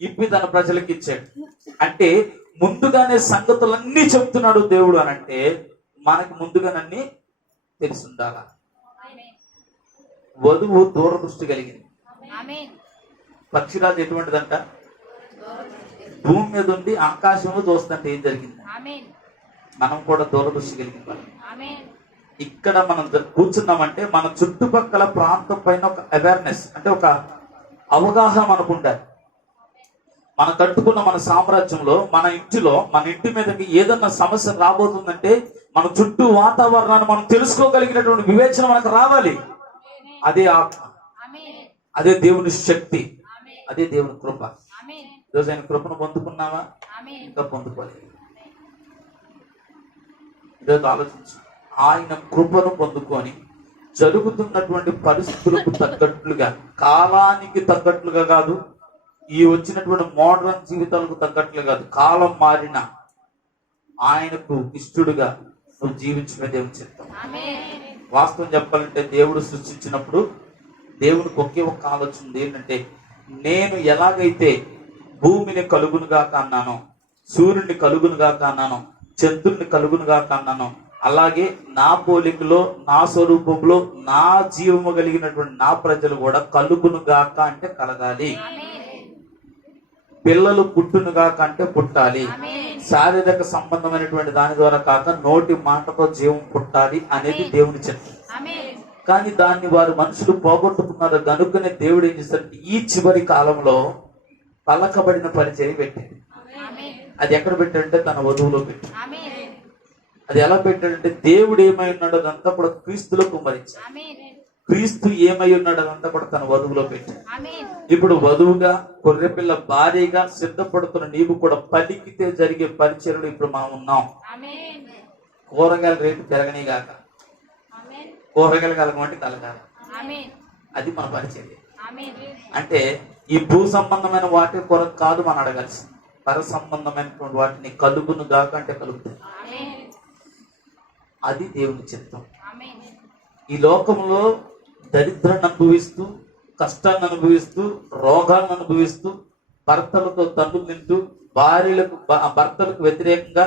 ఇప్పి తన ప్రజలకు ఇచ్చాడు. అంటే ముందుగానే సంగతులన్నీ చెప్తున్నాడు దేవుడు అని అంటే మనకి ముందుగానన్నీ తెలిసి ఉండాలా. వధువు దూరదృష్టి కలిగింది. పక్షిరాజు ఎటువంటిదంట? భూమి మీద ఉండి ఆకాశంలో చూస్తుంటే ఏం జరిగింది? మనం కూడా దూరదృష్టి కలిగిన వాళ్ళు. ఇక్కడ మనం కూర్చున్నామంటే మన చుట్టుపక్కల ప్రాంతం పైన ఒక అవేర్నెస్, అంటే ఒక అవగాహన మనకు ఉండాలి. మనం కట్టుకున్న మన సామ్రాజ్యంలో, మన ఇంటిలో, మన ఇంటి మీదకి ఏదన్నా సమస్య రాబోతుందంటే మన చుట్టూ వాతావరణాన్ని మనం తెలుసుకోగలిగినటువంటి వివేచన మనకు రావాలి. అదే ఆత్మ, అదే దేవుని శక్తి, అదే దేవుని కృప. ఈరోజు ఆయన కృపను పొందుకున్నావా? ఇంకా పొందుకోలేదు. ఈరోజు ఆలోచించు. ఆయన కృపను పొందుకొని జరుగుతున్నటువంటి పరిస్థితులకు తగ్గట్లుగా, కాలానికి తగ్గట్లుగా కాదు, ఈ వచ్చినటువంటి మోడర్న్ జీవితాలకు తగ్గట్లు కాదు, కాలం మారిన ఆయనకు ఇష్టడుగా నువ్వు జీవించమే దేవుని చిత్తం. వాస్తవం చెప్పాలంటే దేవుడు సృష్టించినప్పుడు దేవుడికి ఒకే ఒక్క ఆలోచన ఉంది, ఏంటంటే నేను ఎలాగైతే భూమిని కలుగునుగా అన్నానో, సూర్యుడిని కలుగునుగా అన్నానో, చంద్రుడిని కలుగునుగా అన్నానో, అలాగే నా పోలికలో నా స్వరూపంలో నా జీవము కలిగినటువంటి నా ప్రజలు కూడా కలుగునుగాక అంటే కలగాలి. పిల్లలు పుట్టునుగాక అంటే పుట్టాలి. శారీరక సంబంధమైనటువంటి దాని ద్వారా కాక నోటి మాటతో జీవం పుట్టాలి అనేది దేవుని చిత్తం. కానీ దాన్ని వారు మనుషులు పోగొట్టుకున్నారు కనుకనే దేవుడు ఏం చేస్తారంటే ఈ చివరి కాలంలో పలకబడిన పరిచయం పెట్టింది. అది ఎక్కడ పెట్టాడంటే తన వధువులో పెట్టి. అది ఎలా పెట్టాడంటే దేవుడు ఏమై ఉన్నాడో అదంతా కూడా క్రీస్తులో కుమ్మరించాడు. క్రీస్తు ఏమై ఉన్నాడు అదంతా కూడా తన వధువులో పెట్టాడు. ఇప్పుడు వధువుగా గొర్రెపిల్ల భారీగా సిద్ధపడుతున్న నీవు కూడా పలికితే జరిగే పరిచయలు ఇప్పుడు మనం ఉన్నాం. కూరగాయల రేటు పెరగని గాక, కూరగాయలు కలగమంటే కలగాలి, అది మన పరిచయం. అంటే ఈ భూ సంబంధమైన వాటి కొరకు కాదు మనం అడగాల్సి, పర సంబంధమైనటువంటి వాటిని కలుగును గాక అంటే కలుగుతుంది. అది దేవుని చిత్తం. ఈ లోకంలో దరిద్రాన్ని అనుభవిస్తూ, కష్టాన్ని అనుభవిస్తూ, రోగాలను అనుభవిస్తూ, భర్తలతో తన్నులు తింటూ, భర్తలకు వ్యతిరేకంగా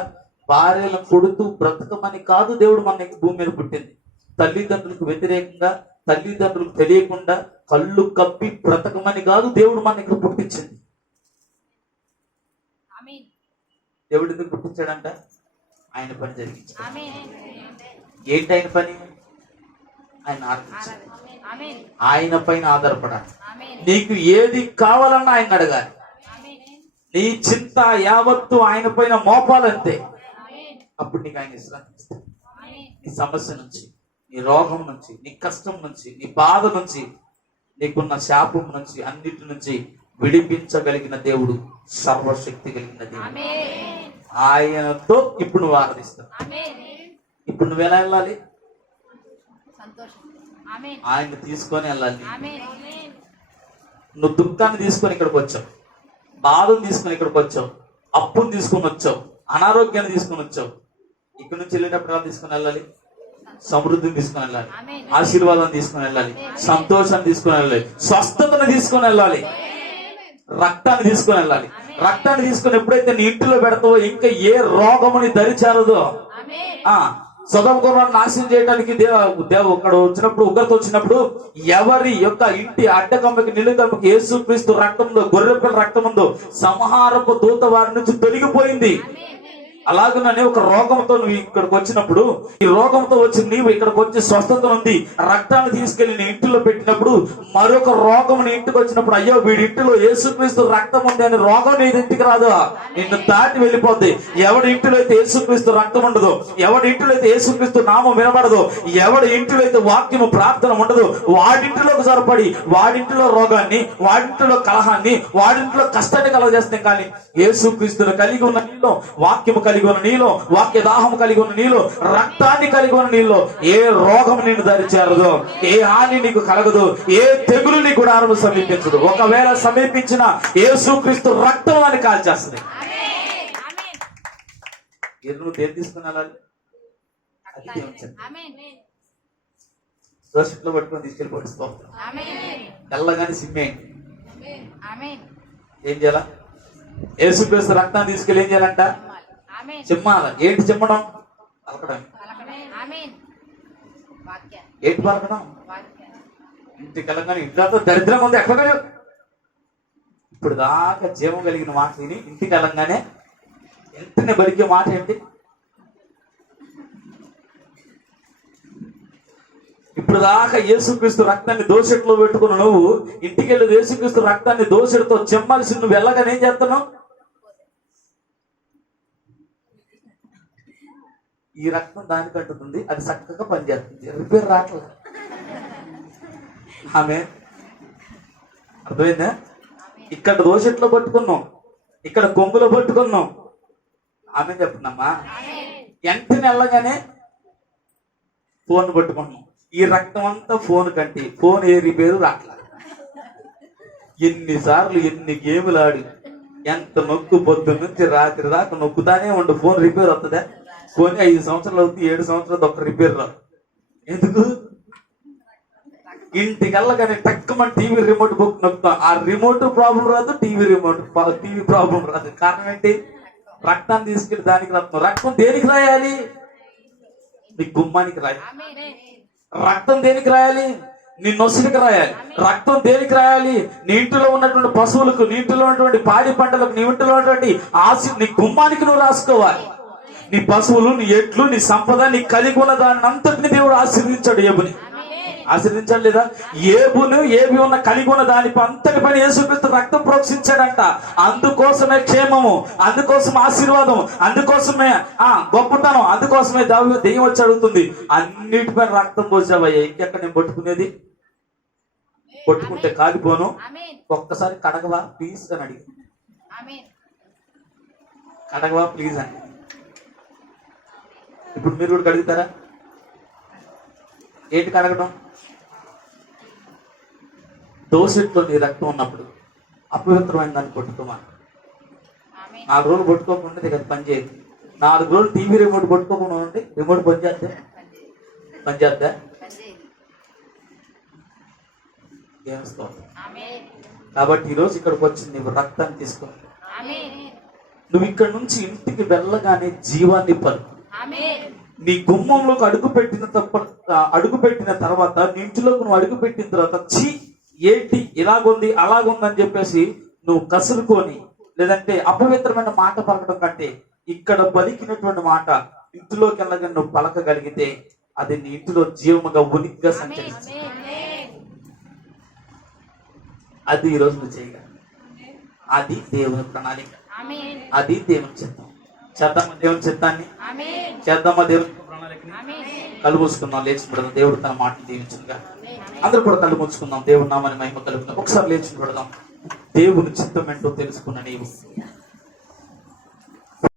భార్యలను కొడుతూ బ్రతకమని కాదు దేవుడు మన భూమి మీద పుట్టింది. తల్లిదండ్రులకు వ్యతిరేకంగా, తల్లిదండ్రులకు తెలియకుండా కళ్ళు కప్పి బ్రతకమని కాదు దేవుడు మన ఇక్కడ పుట్టించింది. దేవుడు ఎందుకు పుట్టించాడంట? ఆయన పని జరిగించాడు. ఏంటి ఆయన పని? ఆయన ఆరాధించాలి, ఆయన పైన ఆధారపడాలి. నీకు ఏది కావాలన్నా ఆయన అడగాలి. నీ చింత యావత్తు ఆయన పైన మోపాలంతే. అప్పుడు నీకు ఆయన విశ్రాంతి ఇస్తాడు. నీ సమస్య నుంచి, నీ రోగం నుంచి, నీ కష్టం నుంచి, నీ బాధ నుంచి, నీకున్న శాపం నుంచి, అన్నిటి నుంచి విడిపించగలిగిన దేవుడు, సర్వశక్తి కలిగిన దేవుడు. ఆయనతో ఇప్పుడు నువ్వు ఆరాధిస్తావు. ఇప్పుడు నువ్వు ఎలా వెళ్ళాలి? ఆయన తీసుకొని వెళ్ళాలి. నువ్వు దుఃఖాన్ని తీసుకొని ఇక్కడికి వచ్చావు, బాధను తీసుకొని ఇక్కడికి వచ్చావు, అప్పును తీసుకొని వచ్చావు, అనారోగ్యాన్ని తీసుకొని వచ్చావు. ఇక్కడ నుంచి వెళ్ళేటప్పుడు ఎలా తీసుకొని వెళ్ళాలి? సమృద్ధిని తీసుకొని వెళ్ళాలి, ఆశీర్వాదం తీసుకొని వెళ్ళాలి, సంతోషాన్ని తీసుకొని వెళ్ళాలి, స్వస్థతను తీసుకొని వెళ్ళాలి, రక్తాన్ని తీసుకొని వెళ్ళాలి. రక్తాన్ని తీసుకొని ఎప్పుడైతే నీ ఇంటిలో పెడతావో ఇంకా ఏ రోగముని దరిచారదో. సొదొమ గొమొర్రాను నాశనం చేయడానికి ఇక్కడ వచ్చినప్పుడు, ఉగ్రత వచ్చినప్పుడు ఎవరి యొక్క ఇంటి అడ్డకమ్మకి నిలుకమ్మకి యేసుక్రీస్తు రక్తంలో, గొర్రెపిల్ల రక్తముందో సంహారపు దూత వారి నుంచి తొలగిపోయింది. అలాగనే ఒక రోగంతో నువ్వు ఇక్కడికి వచ్చినప్పుడు, ఈ రోగంతో వచ్చి నీవు ఇక్కడికి వచ్చి స్వస్థత ఉంది, రక్తాన్ని తీసుకెళ్లి నీ ఇంటిలో పెట్టినప్పుడు మరొక రోగం నీ ఇంటికి వచ్చినప్పుడు, అయ్యో వీడి ఇంటిలో యేసుక్రీస్తు రక్తం ఉంది అని రోగం నీ ఇంటికి రాదు, నిన్ను దాటి వెళ్ళిపోద్ది. ఎవడి ఇంటిలో అయితే యేసుక్రీస్తు రక్తం ఉండదు, ఎవడి ఇంటిలో అయితే యేసుక్రీస్తు నామం వినబడదు, ఎవడి ఇంటిలో అయితే వాక్యము ప్రార్థన ఉండదు, వాడింటిలోకి సరిపడి వాడింటిలో రోగాన్ని, వాడింటిలో కలహాన్ని, వాడింటిలో కష్టాన్ని కలగజేస్తాం. కానీ యేసుక్రీస్తును కలిగి ఉన్న నీలో, వాక్యము కలిగి ఉన్న నీలో, వాక్య దాహం కలిగి ఉన్న నీలో, రక్తాన్ని కలిగి ఉన్న నీలో ఏ రోగం నిన్ను దరిచేరదు, ఏ హాని నీకు కలగదు, ఏ తెగులు నీ గుడారము సమీపించదు. ఒకవేళ సమీపించిన యేసుక్రీస్తు రక్తం అని కాల్చేస్తుంది. నువ్వు దేని తీసుకుని వెళ్ళాలి? అది దోషట్లో పట్టుకొని తీసుకెళ్ళిపోయి తెల్లగాని సిమ్మేయండి. ఏం చేయాలా? యేసుక్రీస్తు రక్తాన్ని తీసుకెళ్ళి ఏం చేయాలంట? చిమ్మాల. ఏంటి చిమ్మడం? పలకడం. ఏంటి పలకడం? ఇంటికి వెళ్ళగానే ఇంట్లో దరిద్రంగా ఉంది ఎక్కడ. ఇప్పుడు దాకా జీవం కలిగిన మాట విని ఇంటికి వెళ్ళంగానే వెంటనే బలికే మాట ఏంటి? ఇప్పుడు దాకా యేసుక్రీస్తు రక్తాన్ని దోషెట్లో పెట్టుకున్న నువ్వు ఇంటికి వెళ్ళి యేసుక్రీస్తు రక్తాన్ని దోషెడితో చెమ్మాల్సి నువ్వు వెళ్ళగానే ఏం చేస్తున్నావు? ఈ రక్తం దానికి అంటుతుంది, అది చక్కగా పనిచేస్తుంది, రిపేర్ రావట్లేదు. ఆమె అర్థమైందా? ఇక్కడ దోషెట్లో పట్టుకున్నాం, ఇక్కడ కొంగులో పట్టుకున్నాం. ఆమె చెప్తున్నామ్మా. వెంటనే వెళ్ళగానే ఫోన్ పట్టుకున్నాం. ఈ రక్తం అంతా ఫోన్ కంటే ఫోన్ ఏ రిపేరు రావట్లేదు. ఎన్నిసార్లు ఎన్ని గేములు ఆడి ఎంత నొక్కు, పొద్దు నుంచి రాత్రి దాకా నొక్కుతానే ఉండు, ఫోన్ రిపేర్ వస్తుందా? కొని 5 సంవత్సరాలు అవుతుంది, 7 సంవత్సరాలు ఒక్క రిపేర్ రాదు. ఎందుకు? ఇంటికల్లా కానీ టక్కుమని టీవీ రిమోట్ బుక్ నొక్కుతాం, ఆ రిమోట్ ప్రాబ్లం రాదు, టీవీ ప్రాబ్లం రాదు. కారణం ఏంటి? రక్తాన్ని తీసుకెళ్లి దానికి రక్తం. రక్తం దేనికి రాయాలి? నీ గుమ్మానికి రాయాలి. రక్తం దేనికి రాయాలి? నీ నొసలికి రాయాలి. రక్తం దేనికి రాయాలి? నీ ఇంటిలో ఉన్నటువంటి పశువులకు, నీ ఇంటిలో ఉన్నటువంటి పాడి పంటలకు, నీ ఇంటిలో ఉన్నటువంటి నీ గుమ్మానికి నువ్వు రాసుకోవాలి. నీ పశువులు, నీ ఎడ్లు, నీ సంపద, నీ కలిగి ఉన్న దాన్ని అంతటిని దేవుడు ఆశీర్వదించాడు. ఏబుని ఆశీర్వదించాడు లేదా? ఏబి ఉన్న కలిగి ఉన్న దాని అంతటి పని యేసుక్రీస్తు రక్తం ప్రోక్షించాడంట. అందుకోసమే క్షేమము, అందుకోసం ఆశీర్వాదం, అందుకోసమే గొప్పతనం, అందుకోసమే దెయ్యం వచ్చి అడుగుతుంది, అన్నిటిపైన రక్తం పోసావయ్యా, ఇంకెక్కడ నేను పట్టుకునేది? పట్టుకుంటే కాలిపోను, ఒక్కసారి కడగవా ప్లీజ్ అని అడిగి, కడగవా ప్లీజ్ అని. ఇప్పుడు మీరు కూడా కడుగుతారా? ఏంటి కడగడం? దోషెట్లో నీ రక్తం ఉన్నప్పుడు అపవిత్రమైన దాన్ని పట్టుకోమా. 4 రోజులు పట్టుకోకుండా కదా పని చేయదు. 4 రోజులు టీవీ రిమోట్ పట్టుకోకుండా ఉంటే రిమోట్ పని చేద్దా? ఏమిస్తావు? కాబట్టి ఈరోజు ఇక్కడికి వచ్చి నువ్వు రక్తాన్ని తీసుకో. నువ్వు ఇక్కడ నుంచి ఇంటికి వెళ్ళగానే జీవాన్ని పలుకు. నీ గుమ్మంలోకి అడుగు పెట్టిన తర్వాత, నీ ఇంటిలోకి నువ్వు అడుగు పెట్టిన తర్వాత ఛీ ఏంటి ఇలాగుంది అలాగుంది అని చెప్పేసి నువ్వు కసురుకొని, లేదంటే అపవిత్రమైన మాట పలకడం కంటే ఇక్కడ పలికినటువంటి మాట ఇంటిలోకి వెళ్ళగా నువ్వు పలకగలిగితే అది నీ ఇంటిలో జీవముగా ఉనికిగా సంచరిస్తుంది. అది ఈరోజు నువ్వు చేయగలవు. అది దేవుని ప్రణాళిక, అది దేవుని చిత్తం. చేద్దామా దేవుని చిత్తాన్ని? చేద్దామా దేవుని ప్రణాళికని? కళ్ళు మూసుకుందాం, లేచి పడదాం. దేవుడు తన మాటలు దీవించుగా. అందరూ కూడా కళ్ళు మూసుకుందాం. దేవుడు నామని మహిమ కలుగుతాం. ఒకసారి లేచి పడదాం. దేవుని చిత్తం ఏంటో తెలుసుకున్న నీవు